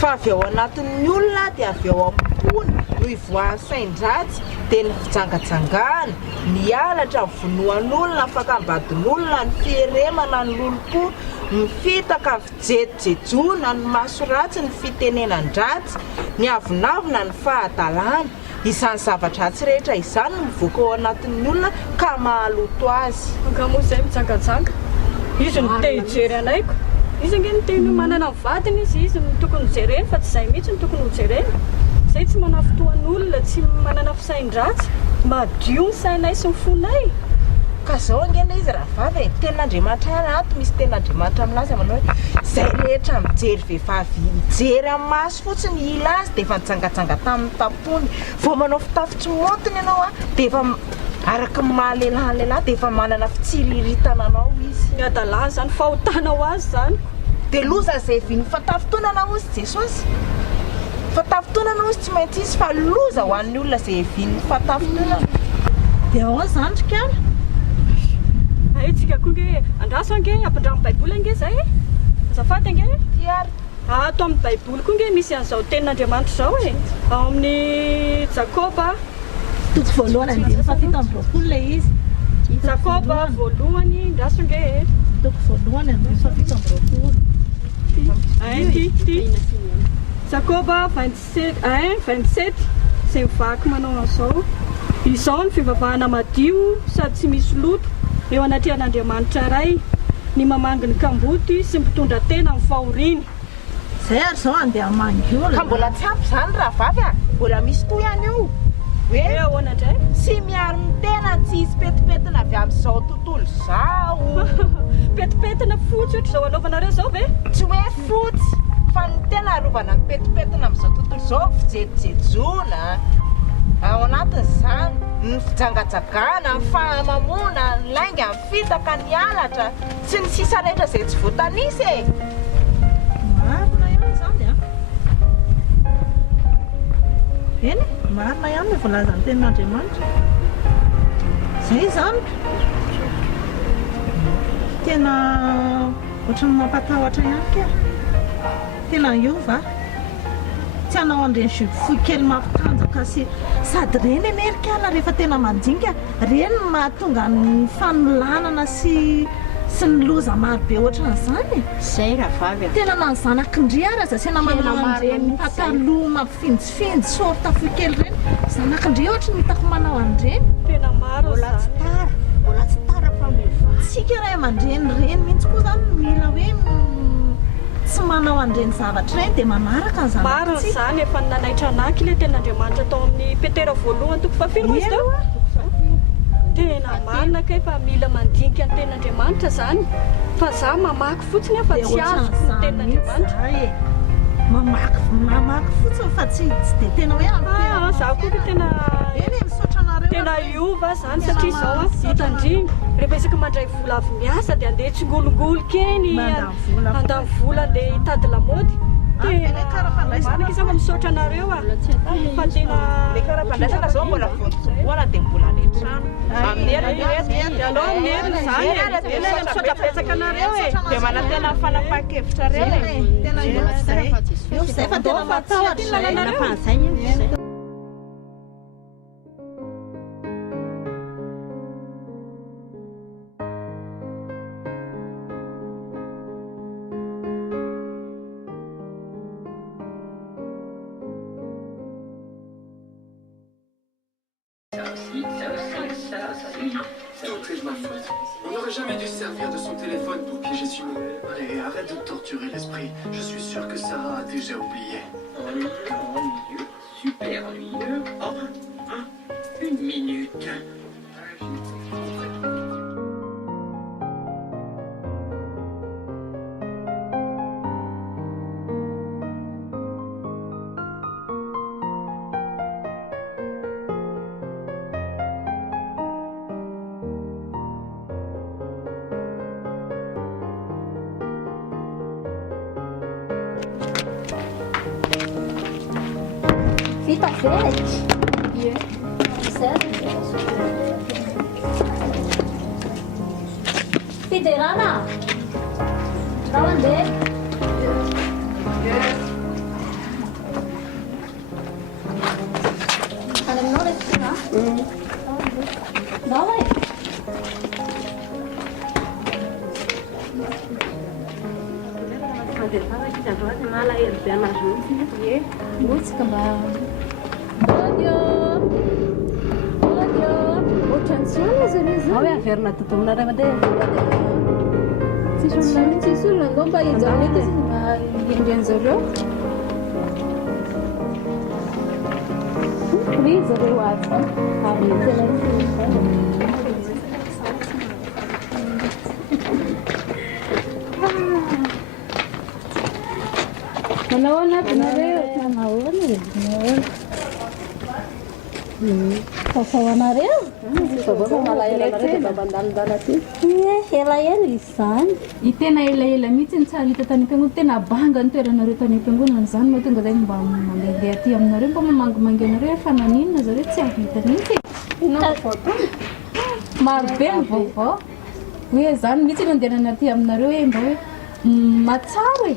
fa avy ao anatin'ny olona dia avy ao ampony no ivoahan'ny sain-dratsy dia ny fijangajangana ny alatra ny vonoan'olona afaka ambadin'olona ny fieremana ny loloko ny fitaka fijetojejona ny maso ratsy ny fitenenandratsy ny avinavina ny fahadalana izany zavatra-tsy rehetra izany no mivoaka ao anatin'ny olona ka mahaloto azy ankamoa izay mijangajanga izy no te hijery anayko izy ange ny teny manana ny vadiny izy no tokony jereny fa tsy izay mihitsy no tokony hojereny izay tsy manana fotoan'olona tsy manana fisain-dratsy madio ny sainay sy ny fonay ka zao angena izy raha vavy tenin'Andriamanitra ihany ato misy tenin'Andriamanitra aminazy manao hoe izay rehetra mijery vehivavy mijery amin'ny maso fotsiny ila azy dia efa nijangajanga tamin'ny tampony vao manao fitafy tsy motony ianao dia efa araka ny mahalelahy dia efa manana fitsiriritana anao izy ny adalàna zany fahotana ho azy zany dia loza izay viny fatafitoanana ozy Jesosy fatafitoanana ozy tsy maintsy izy fa loza ho an'ny olona izay viny fatafitoanana dia ao zandrikana tsika koa nge andraso ange ampiandramo baiboly ange zay azafady ange tiary ato amin'ny baiboly koa nge misy an'izao tenin'Andriamanitra zao e ao amin'ny Jakoba toko voalohany andiny fafito amby roapolo ilay izy Jakoba voalohany ndraso nge toko voalohany andiny fafito amby roapolo ty Jakoba 27 izay mivaky manao an'izao izao ny fivavahana madio sady tsy misy loto eo anatrehan'Andriamanitra ray ny mamanginy kamboty sy mpitondra tena amin'ny fahoriany zay ary zao andeha mangiolana ka mbola tsy ampy zany raha vavy mbola misy toy ihany io hoe ahoana indray sy miaro ny tena tsy hisy petipetina avy amin'izao tontolo izao petipetina fotsy ohatra izao anaovanareo zao ve tsy hoe fotsy fa ny tena arovana ny petipetina amin'izao tontolo izao fijerijejona ao anatin'izany ny fijangajangana ny fahamamona ny lainga ny fitaka ny alatra sy ny sisa rehetra izay tsy voatanisy e marina ihany zany eny marina ihany no voalazany tenin'Andriamanitra zay zany tena ohatrany mampatahotra ihany ka tena iova tsy anao andreny fohy kely mampitanjaka sy sady reny enerikana rehefa tena mandinika reny mahatonga ny fanolanana sy ny loza maro be ohatran'izany zay raha vavy tena na ny zanakindry ary aza sena manana an'ireny pataloha mampifinjifinjy sorta fohy kely reny zanakindry ohatra ny hitako manao an'ireny tena maro mbola tsy tara fa tsika ray aman-dreny reny mihitsy koa zany mila hoe tsy manao an'ireny zavatra ireny dia manaraka ny maro zany efa nanaitra anaky ilay tenin'Andriamanitra tao amin'ny Petera voalohany toko fafilo moa izy teo tena marina ka efa mila mandinika ny tenin'Andriamanitra zany fa za mamaky fotsiny efa tsy azoko ny tenin'Andriamanitra mamaky fotsiny fa tsy dia tena hoe za koa tena tena iova zany satria zao hitandriny rehefa isaka mandray vola avy miasa dia andeha tsingolongolo keny andany vola andeha hitady lamaody manaka isaka misaotra anareo fa tena le karaha-pandraisana zao mbola vonjomboana dia mbola any an-trano amin'ny alao amin'ny heriny zany misaotra betsaka anareo e dia manatena fanapahan-kevitra reny tena iova fa tena matahotra Tout est de ma faute. On n'aurait jamais dû se servir de son téléphone pour piéger Simon. Allez, arrête de torturer l'esprit. Je suis sûr que Sarah a déjà oublié. Ennuyeux, super ennuyeux. Une minute. Vita verde? Certo? Fiderana? Da onde? mandeha vavaka izy androany malahelo be anazy mihitsy e motsika mba adio ohatran'tsiona zany izy hoe averina totomina ray mandeha tsisy olona ndo mba ijanety indren'zareo ry zareo azy ary tena manao anatinareo fafahoanareo elaela izy zany i tena elaela mihitsy ny tsara hita tany am-piangonana tena banga ny toeranareo tany am-piangonana zany mahatonga zay mba mandehandeha aty aminareo mba mamangimangy anareo efa naninona zareo tsy avita mihitsy marobe ny vaovao hoe zany mihitsy nandehanana aty aminareo hoe mba hoe matsaro e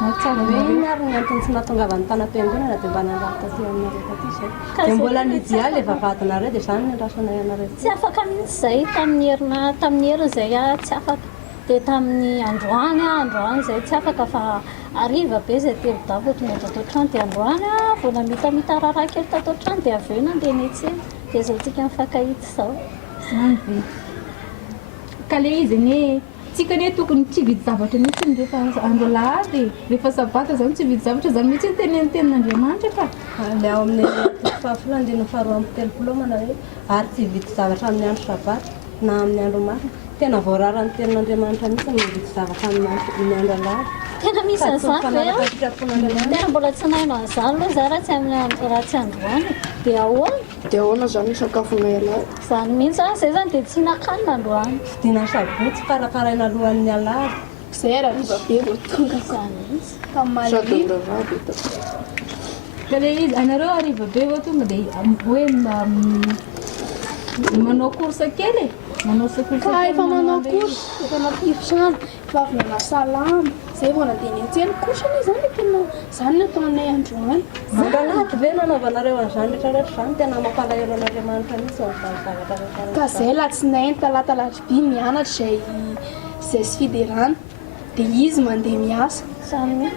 matsaro hoe mariny antony tsy nahatongavany tana-piangonana dia mba nandraha taty aminareo taty zay dia mbola nidia le vavadinareo dia zany nandrasanay anareo tsy afaka mihitsy zay tamin'ny heriny zay tsy afaka dia tamin'ny androany zay tsy afaka fa ariva be zay telo-davo tonga tatao trano dia androany vao namitamita raharaha kely tatao trano dia avy eo nandeha netseny dia zao tsika mifankahity zao zany be ka le izy ane tsika ane tokony tsy vidy zavatra mihitsy ny rehefa andro lahady rehefa sabata zany tsy vidy zavatra zany mihitsy ny tenenten'Andriamanitra fa le ao amin'ny fahafolandiny faharoa amby telopolo mana hoe ary tsy vidy zavatra amin'ny andro sabata na amin'ny andro marina tena voarara ny tenin'Andriamanitra mihitsy mividy zavatra amin'ny andro alahady tena misy an'izany tena mbola tsy naino an'izany aloha za raha tsy androany dia ahoana zany isakafonay alahady zany mihitsy zay zany dia tsy nakanina androany dina sabotsy karakaraina alohan'ny alahady zay raha riva be vao tonga zany mihitsy ka le izy anareo ariva be vao tonga dia hoe manao korsa kely ka efa manao korsa efa napifotrano efa avy nana salama zay vao nandeha niantseny korsany zany tena zany no ataonay androany mangalahatra ve nanaovanareo an'izany rehetrarehetra zany tena mampalahelo an'Andriamanitra mihitsy an'izany zavatra rehetrarehetra ka zay latsinainy talatalarby mianatra zay sy fiderana dia izy mandeha miasa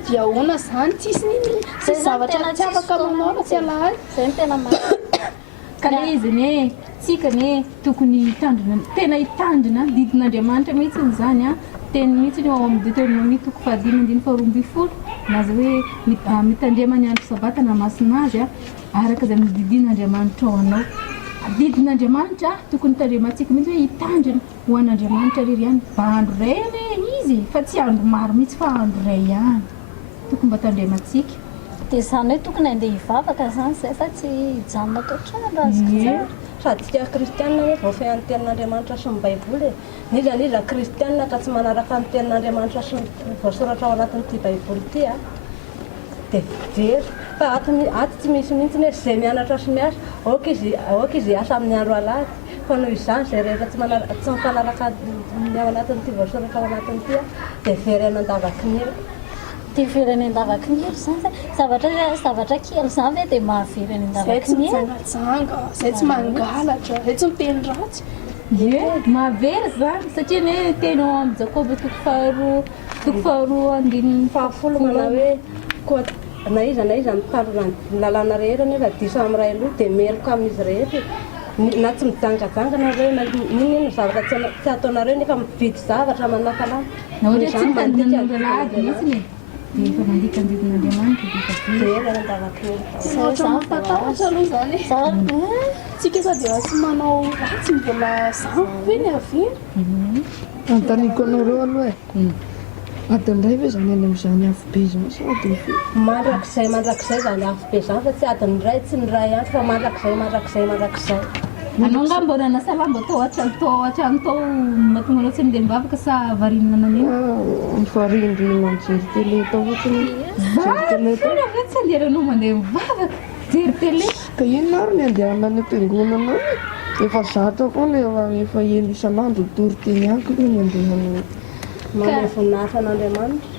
dia ahoana zany tsisy niny sy zavatra tsy afaka manao raha tsy alahady zay tena ka le izy ane tsika ane tokony hitandrina tena hitandrina didin'Andriamanitra mihitsy zany teny mihitsy ny ao amin'ny Deutéronomie toko 5:12 naza hoe mitandrema ny andro sabata na masina azy araka izay mididin'Andriamanitra ao anao didin'Andriamanitra tokony hitandremantsika mihitsy hoe hitandrina ho an'Andriamanitra rery ihany mba andro ray ane izy fa tsy andro maro mihitsy fa andro ray ihany tokony mba tandremantsika dia zany hoe tokony andeha hivavaka zany zay fa tsy hijanona atao trano raha sady tsika kristianina hoe voafehan'ny tenin'Andriamanitra sy ny baiboly niza kristianina ka tsy manaraka ny tenin'Andriamanitra sy voasoratra ao anatin'ity baiboly ity dia very fa ato tsy misy mihitsy hoe zay mianatra sy miasa aoka izy asa amin'ny andro alahady fa noho izany zay rehetra tsy mifanaraka ny ao anatin'ity voasoratra ao anatin'ity dia very any andavakin'iro dia very any andavakin'iro zany zavatra kely zany hoe dia mahavery any andavakin'iro zay tsy mangalatra zay tsy miteny ratsy mahavery zany satria ne teny ao amin'ny Jakoba toko faharoa andininy fahafolo manao hoe na iza mitandrona ny lalàna rehetra nefa diso amin'ny ray aloha dia meloka amin'izy rehetra na tsy mijangajangana reo na ninino zavatra tsy ataonareo nefa mividy zavatra manakalama na ohatra tsy mitandrina ny lalahady mihitsy dia efa mandikandidin'Andriamanitra dia efa very any andavakin'iro ohatra mampatahotra aloha zany tsika sady efa tsy manao ratsy mbola zany hoe ny avery antaniko anareo aloha adin'ray ve zany any amin'izany afo be zany sady mandrakizay zany afo be zany fa tsy adiny ray tsy ny ray ihany fa mandrakizay anao nga mbo nanasalamba atao atrano tao mahatonga anao tsy mindeha mivavaka sa varinina nanino mivarindrina mijery tele tao ohatrany fona ve tsy anderanao mandeha mivavaka jery tele ka ino ary ny andehanana any am-piangonana efa zatra koa efa eny isan'andro tory teny anko no ny andehany manao voninahitra an'Andriamanitra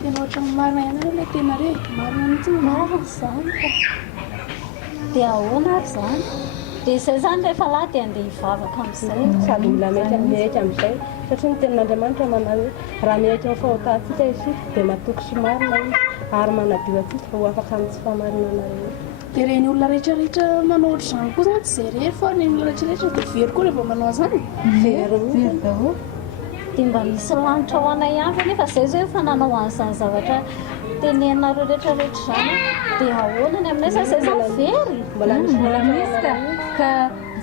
tena ohatrany marina ianareo le tena re marina mihitsy marina zany dia ahoana ary zany dia izay zany rehefa lahy dia andeha hivavaka amin'izay sady mila mety amin'izay satria ny tenin'andriamanitra manao hoe raha miaitra ny fahotantsika izy dia matoky sy marina izy ary manadio atsika ho afaka amin'ny tsy fahamarinanareo. Dia reny olona rehetrarehetra manao ohatr'izany koa zany tsy zay rery fa ny olona rehetrarehetra dia very koa rehefa manao an'izany. Very daholo. Dia mba misy lanitra ho anay ihany nefa izay zao efa nanao an'izany zavatra tenenareo rehetrarehetra izany dia ahoanany aminay sa izay zany very. Mbola misy ka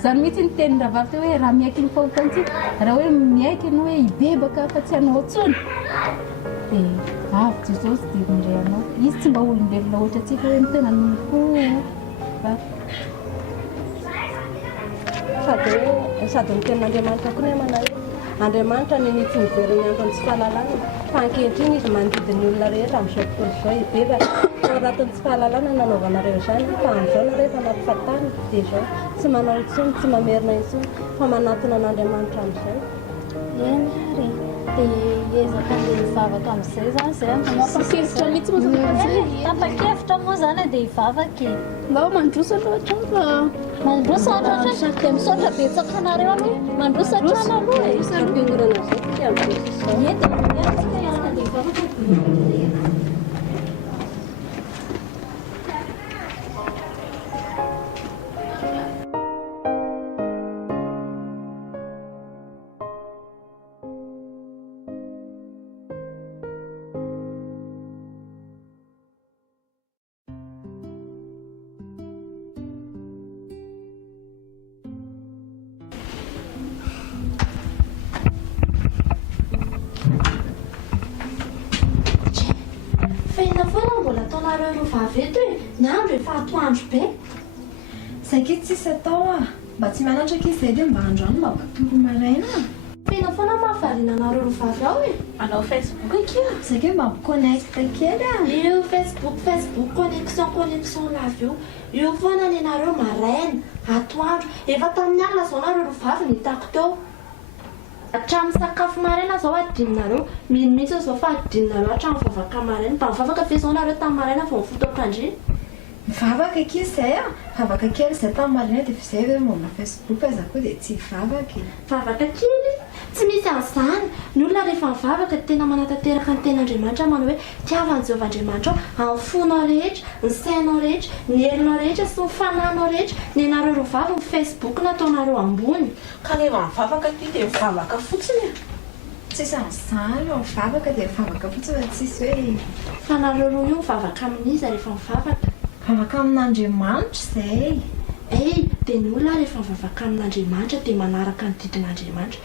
zany mihitsy ny tenin-draha vavy teo hoe raha miaiky ny fahotantsika raha hoe miaiky ianao hoe hibebaka fa tsy hanao antsony dia avy jesosy dia mindray anao izy tsy mba olombelona ohatra atsika hoe mitena nompo sady ny tenin'andriamanitra koa ny manao Andriamanitra ny nitsy miveriny antony tsy fahalalana fa ankehitriny izy manodidiny olona rehetra amin'izao tontolo izao hibebaka fa anatin'ny tsy fahalalana nanaovanareo izany fa amin'izao nareo efa nampifatana dia izao tsy manao intsony tsy mamerina intsony fa manatona an'Andriamanitra amin'izay. Eny ary dia ezaka ilay hivavaka amin'izay zany zay mampakevitra mihitsy moa tapakevitra moa zany dia hivavaka mba mandrosa loatra fa mandrosa ohatratra dia misaotra betsaka anareo aloha mandrosa trano aloha Sarom-piangonana izao tsika amin'izao entika iaraka dia hivavaka ny andro efa atoandro be zay ke tsisy atao mba tsy mianatra ke izay dia mba androany mba batoro maraina fena foana mahavariana anareo rovavy ao manao Facebook akeo zay ke mba miconnecte kely io Facebook connexion lave io foana ny anareo maraina atoandro efa tamin'ny alina zao nareo rovavy nitako teo hatramin'ny sakafo maraina zao adinonareo mihitsy zao fa adinonareo hatramin'ny vavaka maraina mba mivavaka fe zao nareo tamin'ny maraina fa mifotokandry mivavaka ke izay vavaka kely izay tamin'ny maraina dia fizay hoe momba Facebook aza koa dia tsy vavaka kely tsy misy an'izany ny olona rehefa mivavaka tena manatanteraka ny ten'Andriamanitra manao hoe tiavan'i Jehovahandriamanitra amin'ny fonao rehetra ny sainao rehetra ny helinao rehetra sy ny fanahinao rehetra ny anareo rovavy ny Facebook nataonareo ambony ka rehefa mivavaka ty dia mivavaka fotsiny tsisy an'izany mivavaka dia mivavaka fotsiny tsisy hoe fa nareo roa io mivavaka amin'iza rehefa mivavaka mivavaka amin'Andriamanitra izay dia ny olona rehefa mivavaka amin'Andriamanitra dia manaraka ny didin'Andriamanitra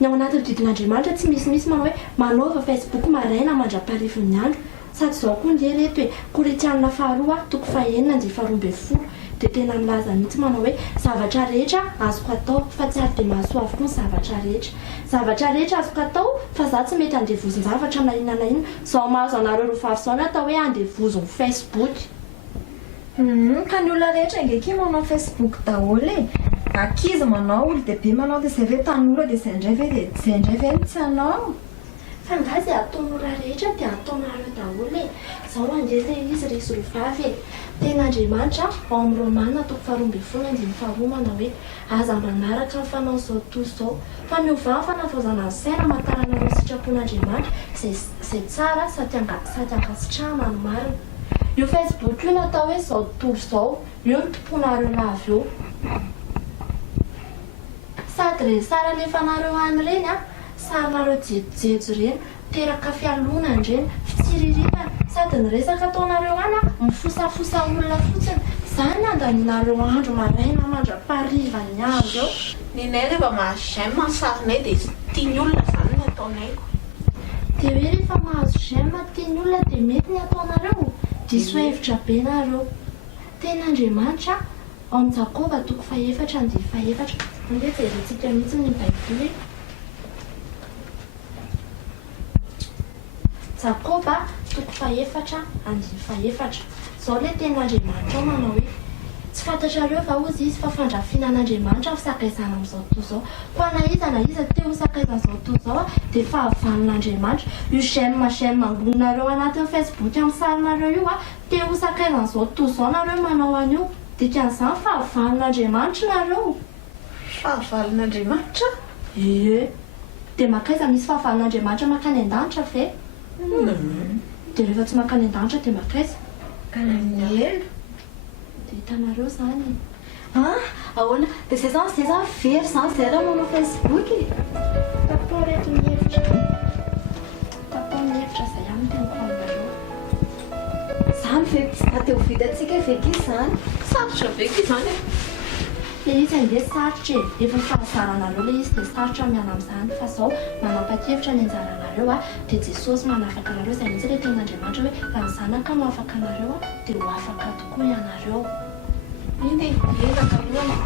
ny ao anatin'ny didin'Andriamanitra tsy misimisy manao hoe manaova Facebook maraina mandra-parivin'ny andro sady izao koa nge reto hoe Korinthianina faharoa toko fahaenina andiny faharoa ambin'ny folo dia tena milaza mihitsy manao hoe zavatra rehetra azoko atao fa tsy ary dia mahasoa avokoa ny zavatra rehetra azoko atao fa za tsy mety andevozon-zavatra na inona na inona zao mahazo anareo rovavy zao ny atao hoe andevozon Facebook ka ny olona rehetra ingeky manao Facebook daholo akizy manao olon-dehibe manao dia izay ve tanora dia izay indray ve ny tsy hanao fa nga zay ataon'olona rehetra dia ataonareo daholo zao angeza izy resy rovavy ten'Andriamanitra ao amin'ny Romanina toko faharoa ambin'ny folo andiny faharoa manao hoe aza manaraka ny fanao izao toy izao fa miovany fanavaozana ny saina amantaranareo sitrapon'Andriamanitra izay tsara sady ankasitrahana ny marina io Facebook io natao hoe izao tontolo izao io ny tomponareo lavy eo sady resara nefanareo any reny sarinareo jejojejo reny teraka fialonany reny fitsiriritana sady ny resaka ataonareo any mifosafosa olona fotsiny izany andaninareo andro maraina mandra-pariva ny andro eo ninay rehefa mahazo j'aime ny sarinay dia tiany olona zany ny ataonayko dia hoe rehefa mahazo j'aime tiany olona dia mety ny ataonareo diso hevitra be nareo ten'Andriamanitra ao amin'ny Jakoba toko fahaefatra andiny fahaefatra andeha jerentsika mihitsy ny Baiboly Jakoba toko fahaefatra andiny fahaefatra zao ilay ten'Andriamanitra ao manao hoe tsy fantatrareo va ozy izy fa fandrafinan'Andriamanitra fisakaizana amin'izao tontolo izao na iza te ho sakaizana izao tontolo izao dia fahavanon'Andriamanitra io j'aime angononareo anatin'ny Facebook amin'ny sarinareo io te ho sakaizana izao tontolo izao nareo manao an'io dikan'izany fahavalon'Andriamanitra nareo fahavalon'Andriamanitra dia makaiza misy fahavalon'Andriamanitra makany an-danitra ve dia rehefa tsy makany an-danitra dia makaiza kany amin'ny elo dia hitanareo zany ahoana dia zay zany very zany zay raha manao Facebook tapao reto mihevitra izay ihany teniko aminareo zany ve tsy da teo vitantsika veky izy zany sarotra veky izany izy andeha sarotra efa fahazarana ilay izy dia sarotra miala amin'izany fa izao manapa-kevitra ny anjaranareo dia Jesosy manafaka anareo izay mihitsy ilay tenin'Andriamanitra hoe raha ny zanaka no afaka anareo dia ho afaka tokoa ianareo iny ezaka aloha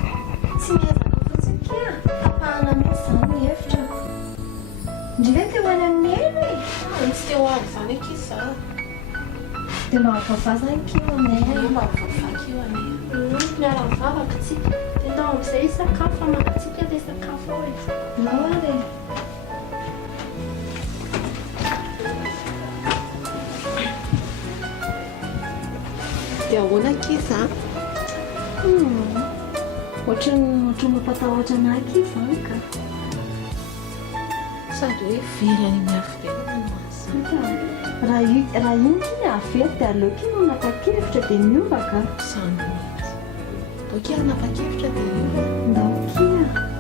tsy miezaka fotsiny tapahana mihitsy zany ny hevitra ndry ve teo any amin'ny elo tsy teo avy zany akizy zany dia mahavava zany kio anay mahavava kio anay miala mivavaka tsika dia ndao amin'izay sakafo fa mangatsika dia sakafo ao e nare dia ahoana akizy ohatran'ny mampatahotra anaky izy zany ka sady hoe very any amin'ny hafirenana raha iny kiny avery dia aleoko iny nanapa-kevitra dia miovaka zany daokia nanapa-kevitra dia miova daokia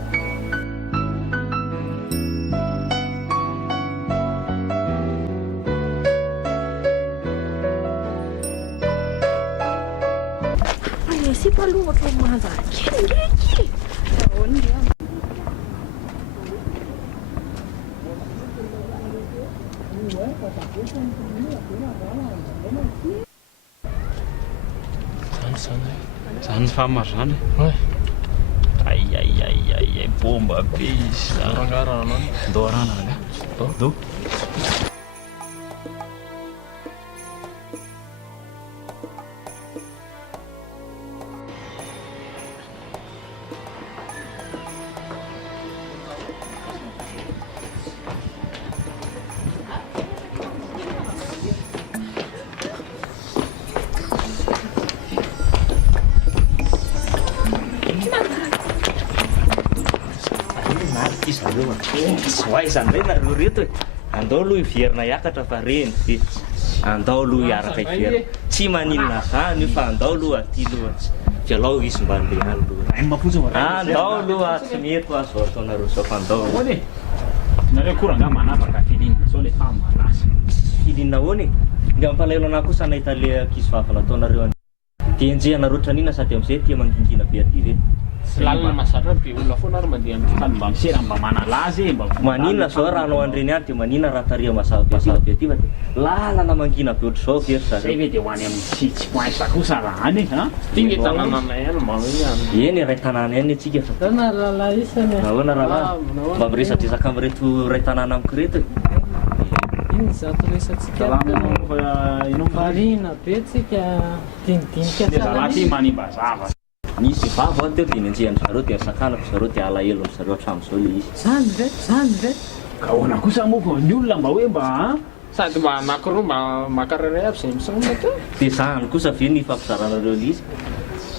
si aloha ohatry manjary kely ndraiky ahoana zany famaro zany ay bomba be izy ndo arana do izany reny nareo reto andao aloha iverina hiakatra fa reny de andao aloha hiaraka iverina tsy maninona zany io fa andao aloha aty loha fialao izy mba ndeha aloha andao aloha tsy mety azo ataonareo zao fa andao nareo koranga manapaka filinina zao le famalasa filinina ahoana e ndia mampalahelo anahy kosa nahita le ankizy vavy nataonareo dia enjehanareo tranina sady amin'izay tia mangingina be aty ve lalana masatra be olona foana ary mandeha amin'ny mba misera mba manalazy manina zao raha anao andreny any dia manina raha taria mazava be aty fa lalana mangina be ohatr' zao very zay ve dia ho any amin'ny tsy poinsa kosa raha any iny tanànanay any mba hoe eny ray tanàna any atsika fa rahalahy isany ahoana rahalahy mba miresadresaka amin'reto ray tanàna amiko reto iny zato resatsika varina be tsika dinidinika zalaty manimbazava nisy vava teo dia nenjehany zareo dia sakanako zareo dia alahelo zareo hatramin'izao le izy zany ve ka ahoana kosa moko ny olona mba hoe mba sady mba anakiroa mba makareray aby zay misamba teo dia zany kosa ve ny fampizaranareo le izy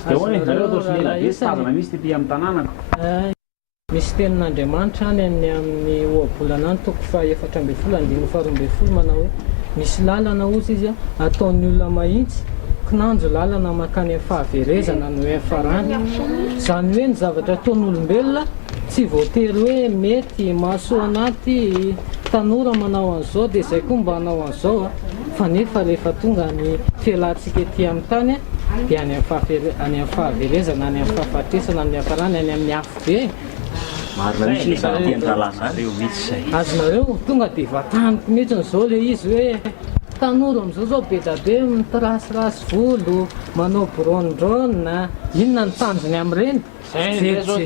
dia hoany zareo atao sinela be tazana misy tety amin'ny tanànako misy tenin'Andriamanitra any amin'ny ohabolana any toko fa 14 manao hoe misy lalana ozy izy ataon'ny olona mahitsy kinanjo lalana makany amin'ny fahaverezana no hoe farany zany hoe ny zavatra ataon'olombelona tsy voatery hoe mety mahasoa anaty tanora manao an'izao dia izay koa mba hanao an'izao fa nefa rehefa tonga ny fialantsika ety amin'ny tany dia any amin'ny fahaverezana any amin'ny fahafatesana amin'ny hafarany any amin'ny afo be marina misy ny zavatiandralahy zany reo mihitsy zay azonareo tonga dia vataniko mihitsy n'izao le izy hoe tanora amin'izao zao be da be mitrasirasy volo manao brondrone inona ny tanjony amin'ireny azonareo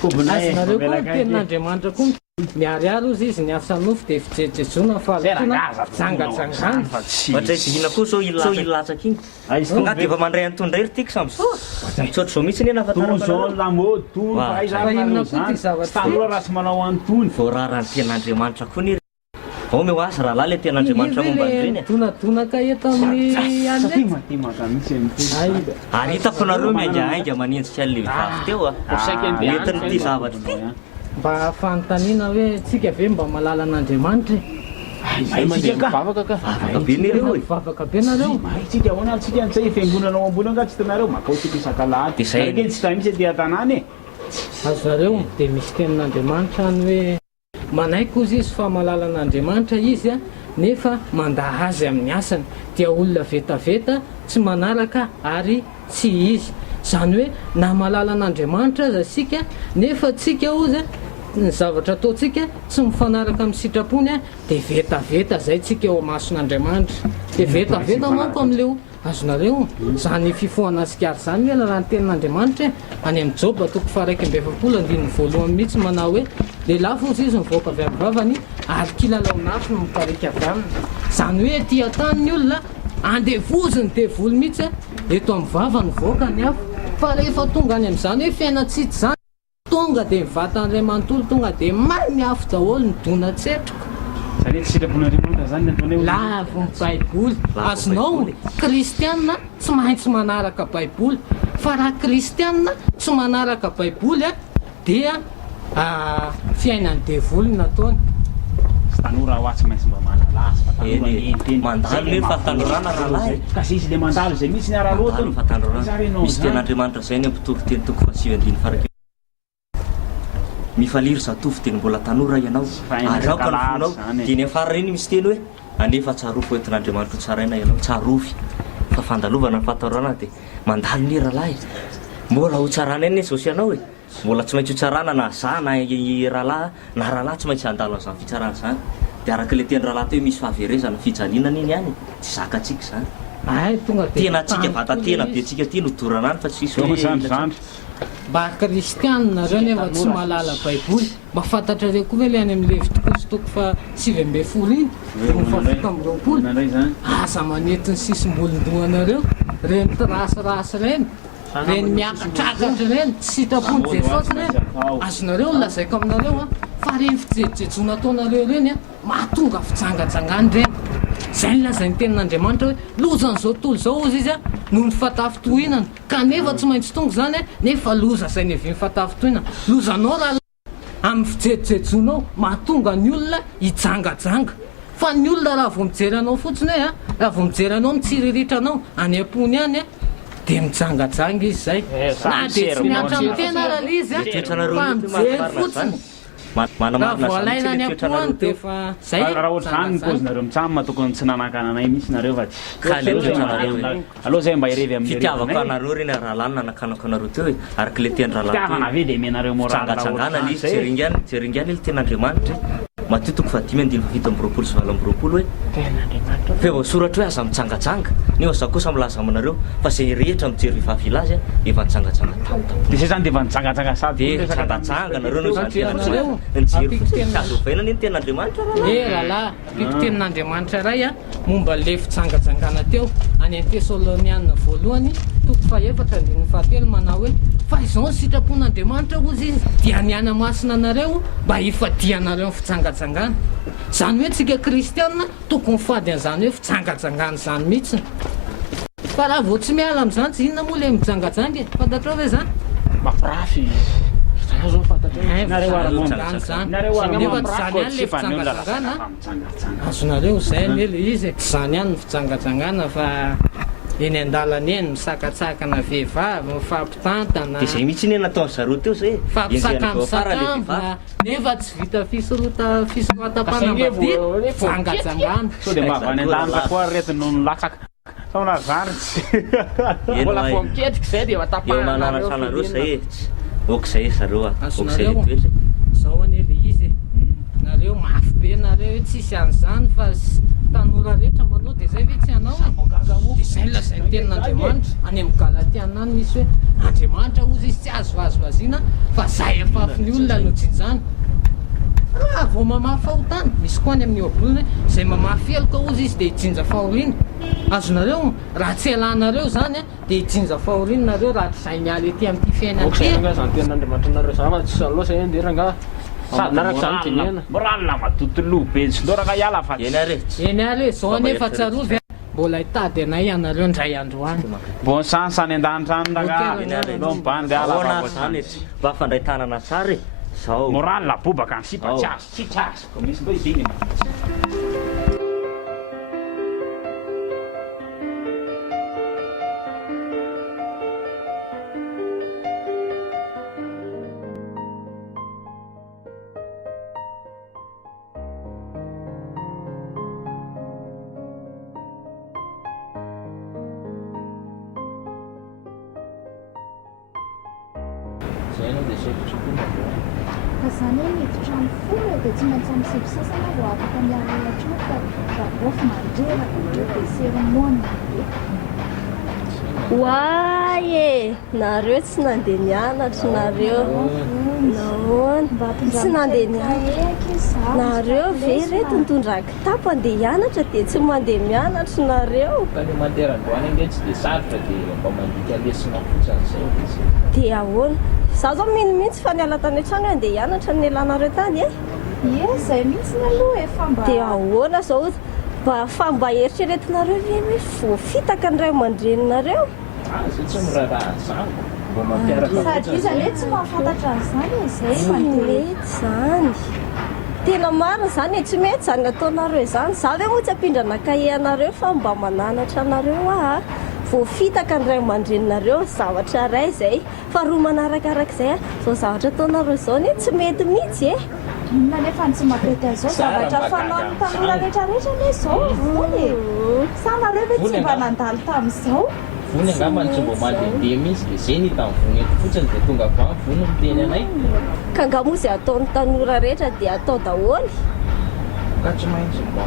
koa tenin'Andriamanitra koa miariary ozy izy ny asanofo dia fijejejona fa jangajangana matraizihina koa zao ilatsaka iny nga dia efa mandray antondra hery tiako samytsotra zao mihitsy nena zao lamôtonytanora raha sy manao antony voararany tenin'Andriamanitra koa ny ao me ho azy raha lahy le tenin'Andriamanitra momba nireny donadonaka eto amin'ny ary hitako nareo miaingainga manenjika an'le vavy teo entiny ty zavatra ty mba fanontaniana hoe tsika ve mba malala an'Andriamanitra vavaka be nareo tsika hoana tsika antsay fiangonanao ambony anga tsy tanareo makaotsika isaka-lahady arake tsy tahamisy aty an-tanàny azo zareo dia misy tenin'Andriamanitra any hoe manaiko ozy izy fa malala an'Andriamanitra izy a nefa mandaha azy amin'ny asany dia olona vetaveta tsy manaraka ary tsy izy zany hoe na malala an'Andriamanitra aza sika nefa tsika ozy ny zavatra ataotsika tsy mifanaraka amin'ny sitrapony a dia vetaveta zay tsika eo mason'Andriamanitra dia vetaveta manko amin'leo azonareo zany fifohana sikary zany mela raha ny tenin'Andriamanitra any amin'ny Joba toko 1:2 mihitsy manao hoe lehilahy fozy izy mivoaka avy amin'ny vavany ary kilalao nafy no miparika avy aminy zany hoe tia tany ny olona andevoziny devoly mihitsy eto amin'ny vavany voaka ny afo fa rehefa tonga any amin'izany hoe fiainatsitsy zany tonga dia mivatan'iray manontolo tonga dia may miafo daholo ny dona tsetroka zany tsy sitrapon'Andriamanitra zany nataonay lavo ny baiboly azonao kristianina tsy maintsy manaraka baiboly fa raha kristianina tsy manaraka baiboly a dia fiainany devoly nataony sy tanora ho atsy maintsy mba manalazy mandalo hoe fahatandrorana rahalahy kasi izy le mandalo zay mihitsy ny ararotony misy tenin'Andriamanitra zay ny ampitoko teny toko 7 faraka mifaliry zatovy teny mbola tanora ianao azaoka ny fonao dia ny afara reny misy teny hoe anefa tsarofo entin'Andriamanitra ho tsaraina ianao tsarofy fa fandalovana ny fahatarana dia mandalo ny rahalahy mbola ho tsarana eny zao sy ianao e mbola tsy maintsy ho tsarana na za na rahalahy tsy maintsy andalo an'izany fitsarana zany dia araka le teny rahalahy teo hoe misy fahaverezana fijalinana eny ihany tsy zakatsika zany tena tsika vatatena be tsika ty no dorana any fa tsisy mba kristianina reo nefa tsy malala baiboly mba fantatrareo koa hoe le any amin'ny Levitikosi toko 7:20 iny mifafika amin'ny 20 aza manetiny sisim-bolondohanareo reny tirasirasy reny reny miakatrakatra reny tsy sitrapony Jesosy reny azonareo lazaiko aminareo fa reny fijejojejo nataonareo reny mahatonga fitsangajangany reny zay ny lazay ny tenin'Andriamanitra hoe lozan'izao tontolo zao ozy izy noho ny fatafitohinana kanefa tsy maintsy tonga zany nefa loza zay ny avy ny fatafitohinana lozanao raha amin'ny fijejojejonao mahatonga ny olona hijangajanga fa ny olona raha vao mijery anao fotsiny hoe raha vao mijery anao mitsiriritranao any am-pony any dia mijangajanga izy zay na dia tsy miatra amin'ny tena raha izy fa mijery fotsiny voalaina ny ampoany dia fa zay raha ohatra zany ny pozinareo mitsamina tokony tsy nanankananay mihitsy nareo fa aloha zay mba irevy amin'ny fitiavako anareo reny rahalahy nanakanako anareo teo hoe araka le teny rahalahy fitiavana ave dia menareo moratsangana izy jeringany le ten'Andriamanitra Mateo toko 10:7-20 hoe fa voasoratra hoe aza mitsangajanga nefa za kosa milaza aminareo fa zay rehetra mijery vehivavy azy efa nitsangajanga dia zay zany dia efa nitsangajanga sady mitsangajanga nareo no zany nijery fotsiny azo vainana ny tenin'Andriamanitra rahalahy biby tenin'Andriamanitra ray momba le fitsangajangana teo any Tesalonianina voalohany toko 4:7 manao hoe fa izao ny sitrapon'Andriamanitra ozy izy dia niana masina anareo mba hifadianareo ny fitsangajangana zany hoe tsika kristianina tokony fady an'izany hoe fitsangajangana zany mihitsy fa raha vao tsy miala amin'izany tsy inona moa le mijangajanga fantatrao ve zany mampirafy azonareo zay mele izy tsy zany ihany ny fitsangajangana fa eny an-dalana eny misakatsakana vehivavy mifampitantana dia zay mihitsy ny nataony zareo teo zay fampisakamsakambona nefa tsy vita fisoratam-panambady fitsangajangana so dia mavany an-danitra koa retiny no latsaka saona zany mbola fo miketrika zay dia mananatra anareo zay oka zay zareo azonareo zao ane le izy nareo mafy be nareo tsisy an'izany fa tanora rehetra maloha dia zay ve tsy anao dia zay lazay ny tenin'Andriamanitra any amin'ny Galatiana any misy hoe Andriamanitra ozy izy tsy azo vazivaziana fa zay afafy ny olona no jinjany raha vao mamafy fahotany misy koa any amin'ny oabolony zay mamafy eloka ozy izy dia hijinja fahoriana azonareo raha tsy alanareo zany dia hijinja fahoriana nareo raha tsy zay miala ety amin'ity fiainana zany tenin'Andriamanitra nareo zany tsy salosa eny dia ranga sady naraka zany tenena moralina matotoloha be tsy ndoraka hiala fa eny ary zao anefa tsarovy mbola hitady anay anareo indray androany bon sansany an-danitra any ranga no mibandy ala zany mba fandray tanana tsara zao moral abobaka ny sipatsiazy tsy tsazoko misy mbo iziny zany hoe miditra ny folo dia tsy maintsy am'sivy sasana vao afaka miarolatra fa rahabofa mandreraka dia seremony Hoay e, nareo tsy nandeha nianatra nareo nahoana tsy nandeha nianatra nareo ve reto nitondra kitapo andeha hianatra dia tsy mandeha mianatra nareo tany manderan-droany nge tsy dia sarotra dia mba mandika lesona fotsiny zay dia ahoana za zao mihitsy fa niala tany an-trano andeha hianatra ny elanareo tany e ie zay mihitsy ny aloha e famba dia ahoana zao fa mba eritreretinareo ve hoe voafitaka ny ray aman-dreninareo zay tsy miraraha zany mba mampiaraka sady izany hoe tsy mahafantatra an'izany zay mety zany tena marina zany e tsy mety zany nataonareo izany za ve moa tsy ampindrana kahie anareo fa mba mananatra anareo a voafitaka ny ray aman-dreninareo zavatra ray zay fa roa manarakarak'izay zao zavatra ataonareo zao ny tsy mety mihitsy e inona nefa ny tsy mampety an'izao zavatra fanao ny tanora rehetrarehetra ne zao vony sanareo ve tsy mba nandalo tamin'izao vony angambany tsy mba mandehandeha mihitsy dia zay ny hitan'ny vony eto fotsiny dia tonga avy any vony miteny anay ka angamoa zay ataon'ny tanora rehetra dia atao daholy ka tsy maintsy mba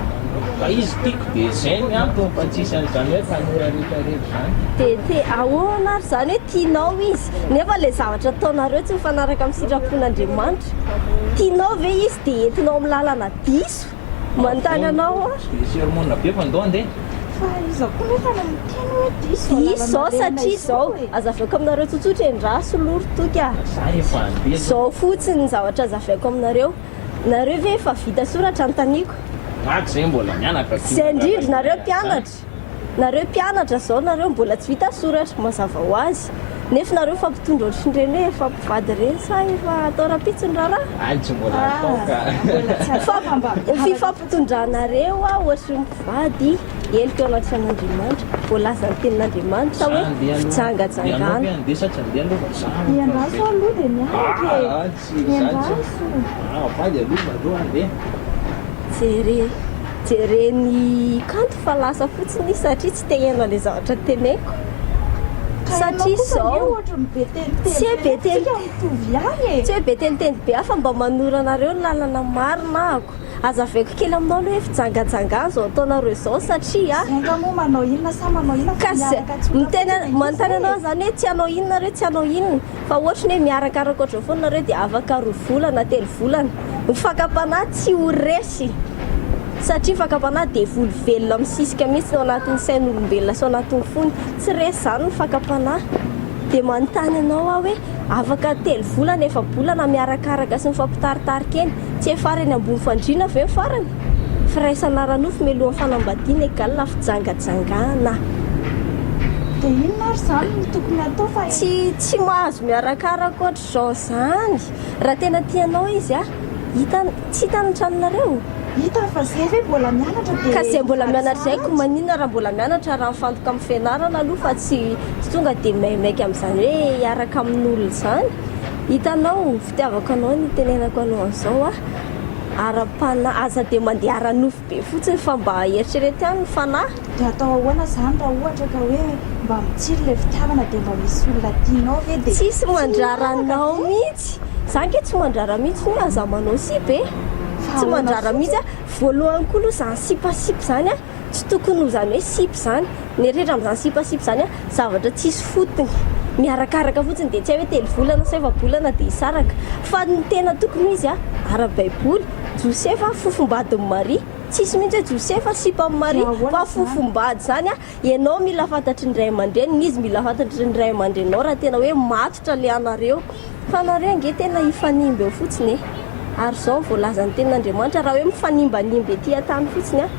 fa izy tiako dia zay ny antony fa tsisy an'izany hoe tanora rehetrarehetra zany dia ahoana ary zany hoe tianao izy nefa ilay zavatra ataonareo tsy mifanaraka amin'ny sitrapon'Andriamanitra tianao ve izy dia entinao amin'ny lalana diso manontany anao dia sermona be fa ndao andeha fa izaho koa nefa miteny hoe diso zao satria zao azaveko aminareo tsotsotra endra soloro toky a zao fotsiny ny zavatra azaveko aminareo nareo ve efa vita soratra anytaniako zay mbola mianatra zay indrindry nareo mpianatra zao nareo mbola tsy vita soratra mazava ho azy nefa nareo fampitondra ohatr'ireny hoe fampivady reny sa efa atao rapitsiny raharaha tsy mbola fifampitondranareo a ohatry mpivady elika eo anaty fian'Andriamanitra voalaza ny tenin'Andriamanitra hoe fijangajangana iandraso aloha dia mianatra vady aloha aloha andeha jereny kanto fa lasa fotsiny satria tsy tehena ilay zavatra teneko satria zao tsy hoe be teniteny be afa mba manora anareo ny lalana marina ako azaveko kely aminao aloha hoe fijangajangana zao ataonareo izao satria manontany anao zany hoe tsy hanao inona nareo tsy hanao inona fa ohatrany hoe miarakaraka oatra foana nareo dia afaka 2 volana 3 volana mifakapanahy tsy ho resy satria fakapanahy dia voly velona misisika mihitsy ao anatin'ny sain'olombelona sy ao anatin'ny fony tsy resy zany ny fakapanahy dia manontany anao aho hoe afaka 3 volana 4 volana miarakaraka sy mifampitaritarika eny tsy efarany ambony fandriana ve farany firaisana ranofo mialohan'ny fanambadiana egalina fijangajangana dia inona ary zany ny tokony atao fa tsy mahazo miarakaraka ohatr' izao zany raha tena tianao izy a tsy hitany tranonareo hita fa zay ve mbola mianatra dia ka zay mbola mianatra zay ko maninona raha mbola mianatra raha mifantoka amin'ny fianarana aloha fa tsy tonga dia maimaiky amin'izany hoe hiaraka amin'olona izany hitanao fitiavako anao ny tenenako anao an'izao a ara-panahy aza dia mandeha ara-nofo be fotsiny fa mba eritrereto ihany ny fanahy dia atao ahoana zany raha ohatra ka hoe mba mitsiry ilay fitiavana dia mba misy olona tianao ve dia tsisy mandraranao mihitsy zany ke tsy mandrara mihitsy hoe aza manao sipy tsy mandrara mihitsy a voalohany koa aloha zany sipasipy zany a tsy tokony ho zany hoe sipy zany neritrehitra amin'izany sipasipy zany a zavatra tsisy fotony miarakaraka fotsiny dia tsy hay hoe 3 volana sy 4 volana dia hisaraka fa ny tena tokony izy a ara-baiboly Josefa fofombadin'ny Maria tsisy mihitsy hoe Josefa sipa amin'ny Maria fa fofombady zany a ianao mila fantatry ny ray aman-dreniny izy mila fantatry ny ray aman-drenao raha tena hoe matotra le anareo fa anareo ange tena hifanimby eo fotsiny ary zao voalazan'ny tenin'Andriamanitra raha hoe mifanimbanimby etỳ an-tany fotsiny a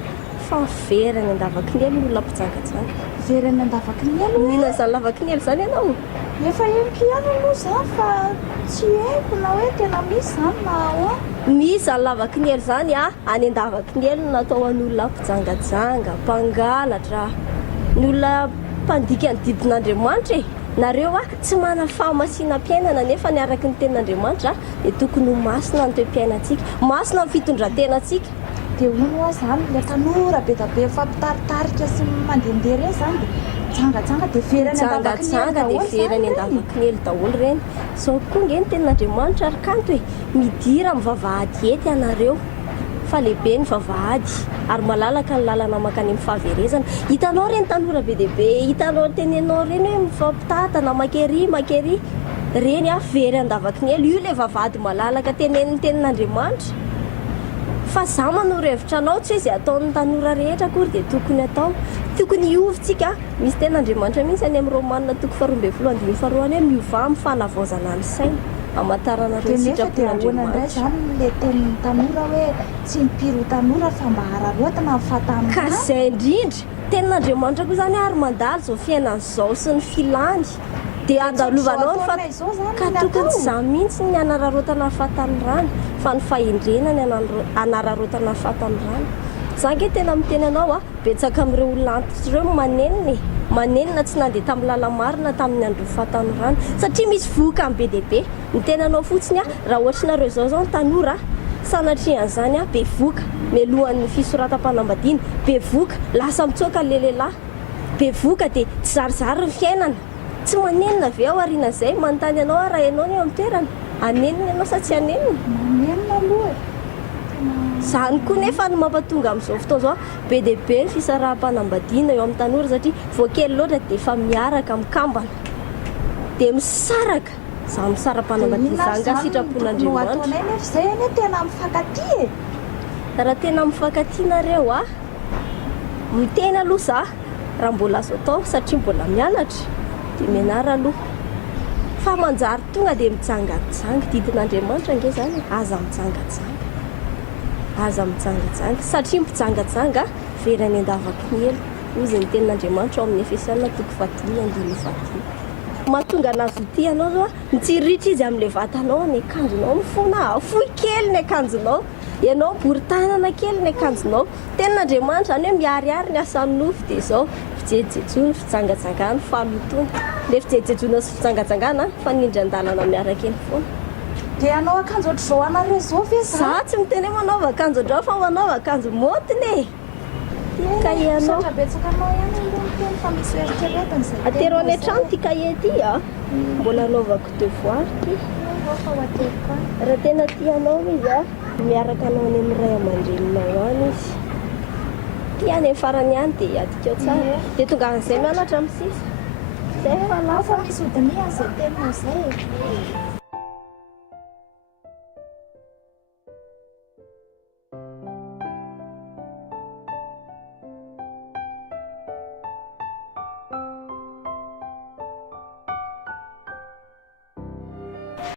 fa verany andavakinely olona mpitsangatsanga verany andavakinely mihina zany lavakinely zany ianao efa enkiana aloha zany fa tsy haiko na hoe tena misy zany na ahoa misy zany lavakinely zany a any andavakinely natao an'olona mpijangajanga mpangalatra ny olona mpandika ny didin'Andriamanitra e nareo a tsy mana fahamasinam-piainana nefa ny araky ny tenin'Andriamanitra dia tokony ho masina ny toe-piainantsika masina ny fitondran-tenantsika dia hono a zany le tanora be da be fampitaritarika sy mandehandeha reny zany dia jangajanga dia verany jangajanga dia verany andavakinely daholo reny zao koa nge ny tenin'Andriamanitra ary kanto hoe midira mivavahady ety ianareo fa lehibe ny vavahady ary malalaka ny lalana makany amin'ny fahaverezana hitanao reny tanora be dehibe hitanao tenenao reny hoe mifampitatana makery reny a very andavakinely io le vavahady malalaka tenen'ny tenin'Andriamanitra fa za manoro hevitra anao tsy hoe izay ataon'ny tanora rehetra akory dia tokony hiovitsika misy tenin'Andriamanitra mihitsy any amin'ny Romanina 12:2 hoe miova amin'ny fanavaozana ny saina amatarana reo sitrapon'Andriamanitra zany le tenin'ny tanora hoe tsy mipiro tanora fa mba hararotana amin'ny fahatanana ka zay indrindra tenin'Andriamanitra koa zany ary mandalo zao fiainan'izao sy ny filany dia andalovanao ka tokony izany mihitsy ny anararotana ny fahatanorana fa ny fahendrenany anararotana ny fahatanorana za nge tena miteny anao a betsaka amin'ireo olona antitra ireo manenina tsy nandeha tamin'ny lalamarina tamin'ny andro fahatanorana satria misy voka amin'ny be dehibe ny tena anao fotsiny a raha ohatra nareo zao ny tanora sanatrian'izany a be voka mialohan'ny fisoratam-panambadiana be voka lasa mitsoaka le lehilahy be voka dia tsy zarizary ny fiainana tsy manenina ve ao aorian'izay manontany anao raha ianao ny eo amin'ny toerana anenina ianao sa tsy anenina aloha zany koa nefa ny mampatonga amin'izao fotoana zao be dehibe ny fisaraha-panambadiana eo amin'ny tanora satria voakely loatra dia efa miaraka mikambana dia misaraka za misara-panambadiana zany ka sitrapon'Andriamanitra zay ane tena mifankaty raha tena mifankatynareo a miteny aloha za raha mbola azo atao satria mbola mianatra dia mianara aloha fa manjary tonga dia mijangajanga didin'Andriamanitra nge zany aza mijangajanga satria mijangajanga verany andavakinely izy ny tenin'Andriamanitra ao amin'ny Efesiana 4:10 mahatonga anazy ity ianao zao mitsiritra izy amin'ilay vatanao ny akanjonao mifona fohy kely ny akanjonao ianao bory tanana kely ny akanjonao tenin'Andriamanitra zany hoe miariary ny asan'ny nofo dia zao fijejejona fijangajangana famitona le fijejejona sy fijangajangana fa nindran-dalana miaraka eny foana dia anao akanjo ohatr'izao anareo zao ve za tsy miteny hoe manaova akanjo ohatrao fa manaova akanjo motiny ka ianao atero any an-trano ty kahie ty a mbola anaovako devoir ty raha tena tianao izy a miaraka anao any amin'ny ray aman-dreninao any izy ty any amin'ny farany any dia adikao tsara dia tonga an'izay mianatra amin'ny sisa zay fa lafa misy odiny zay tena zay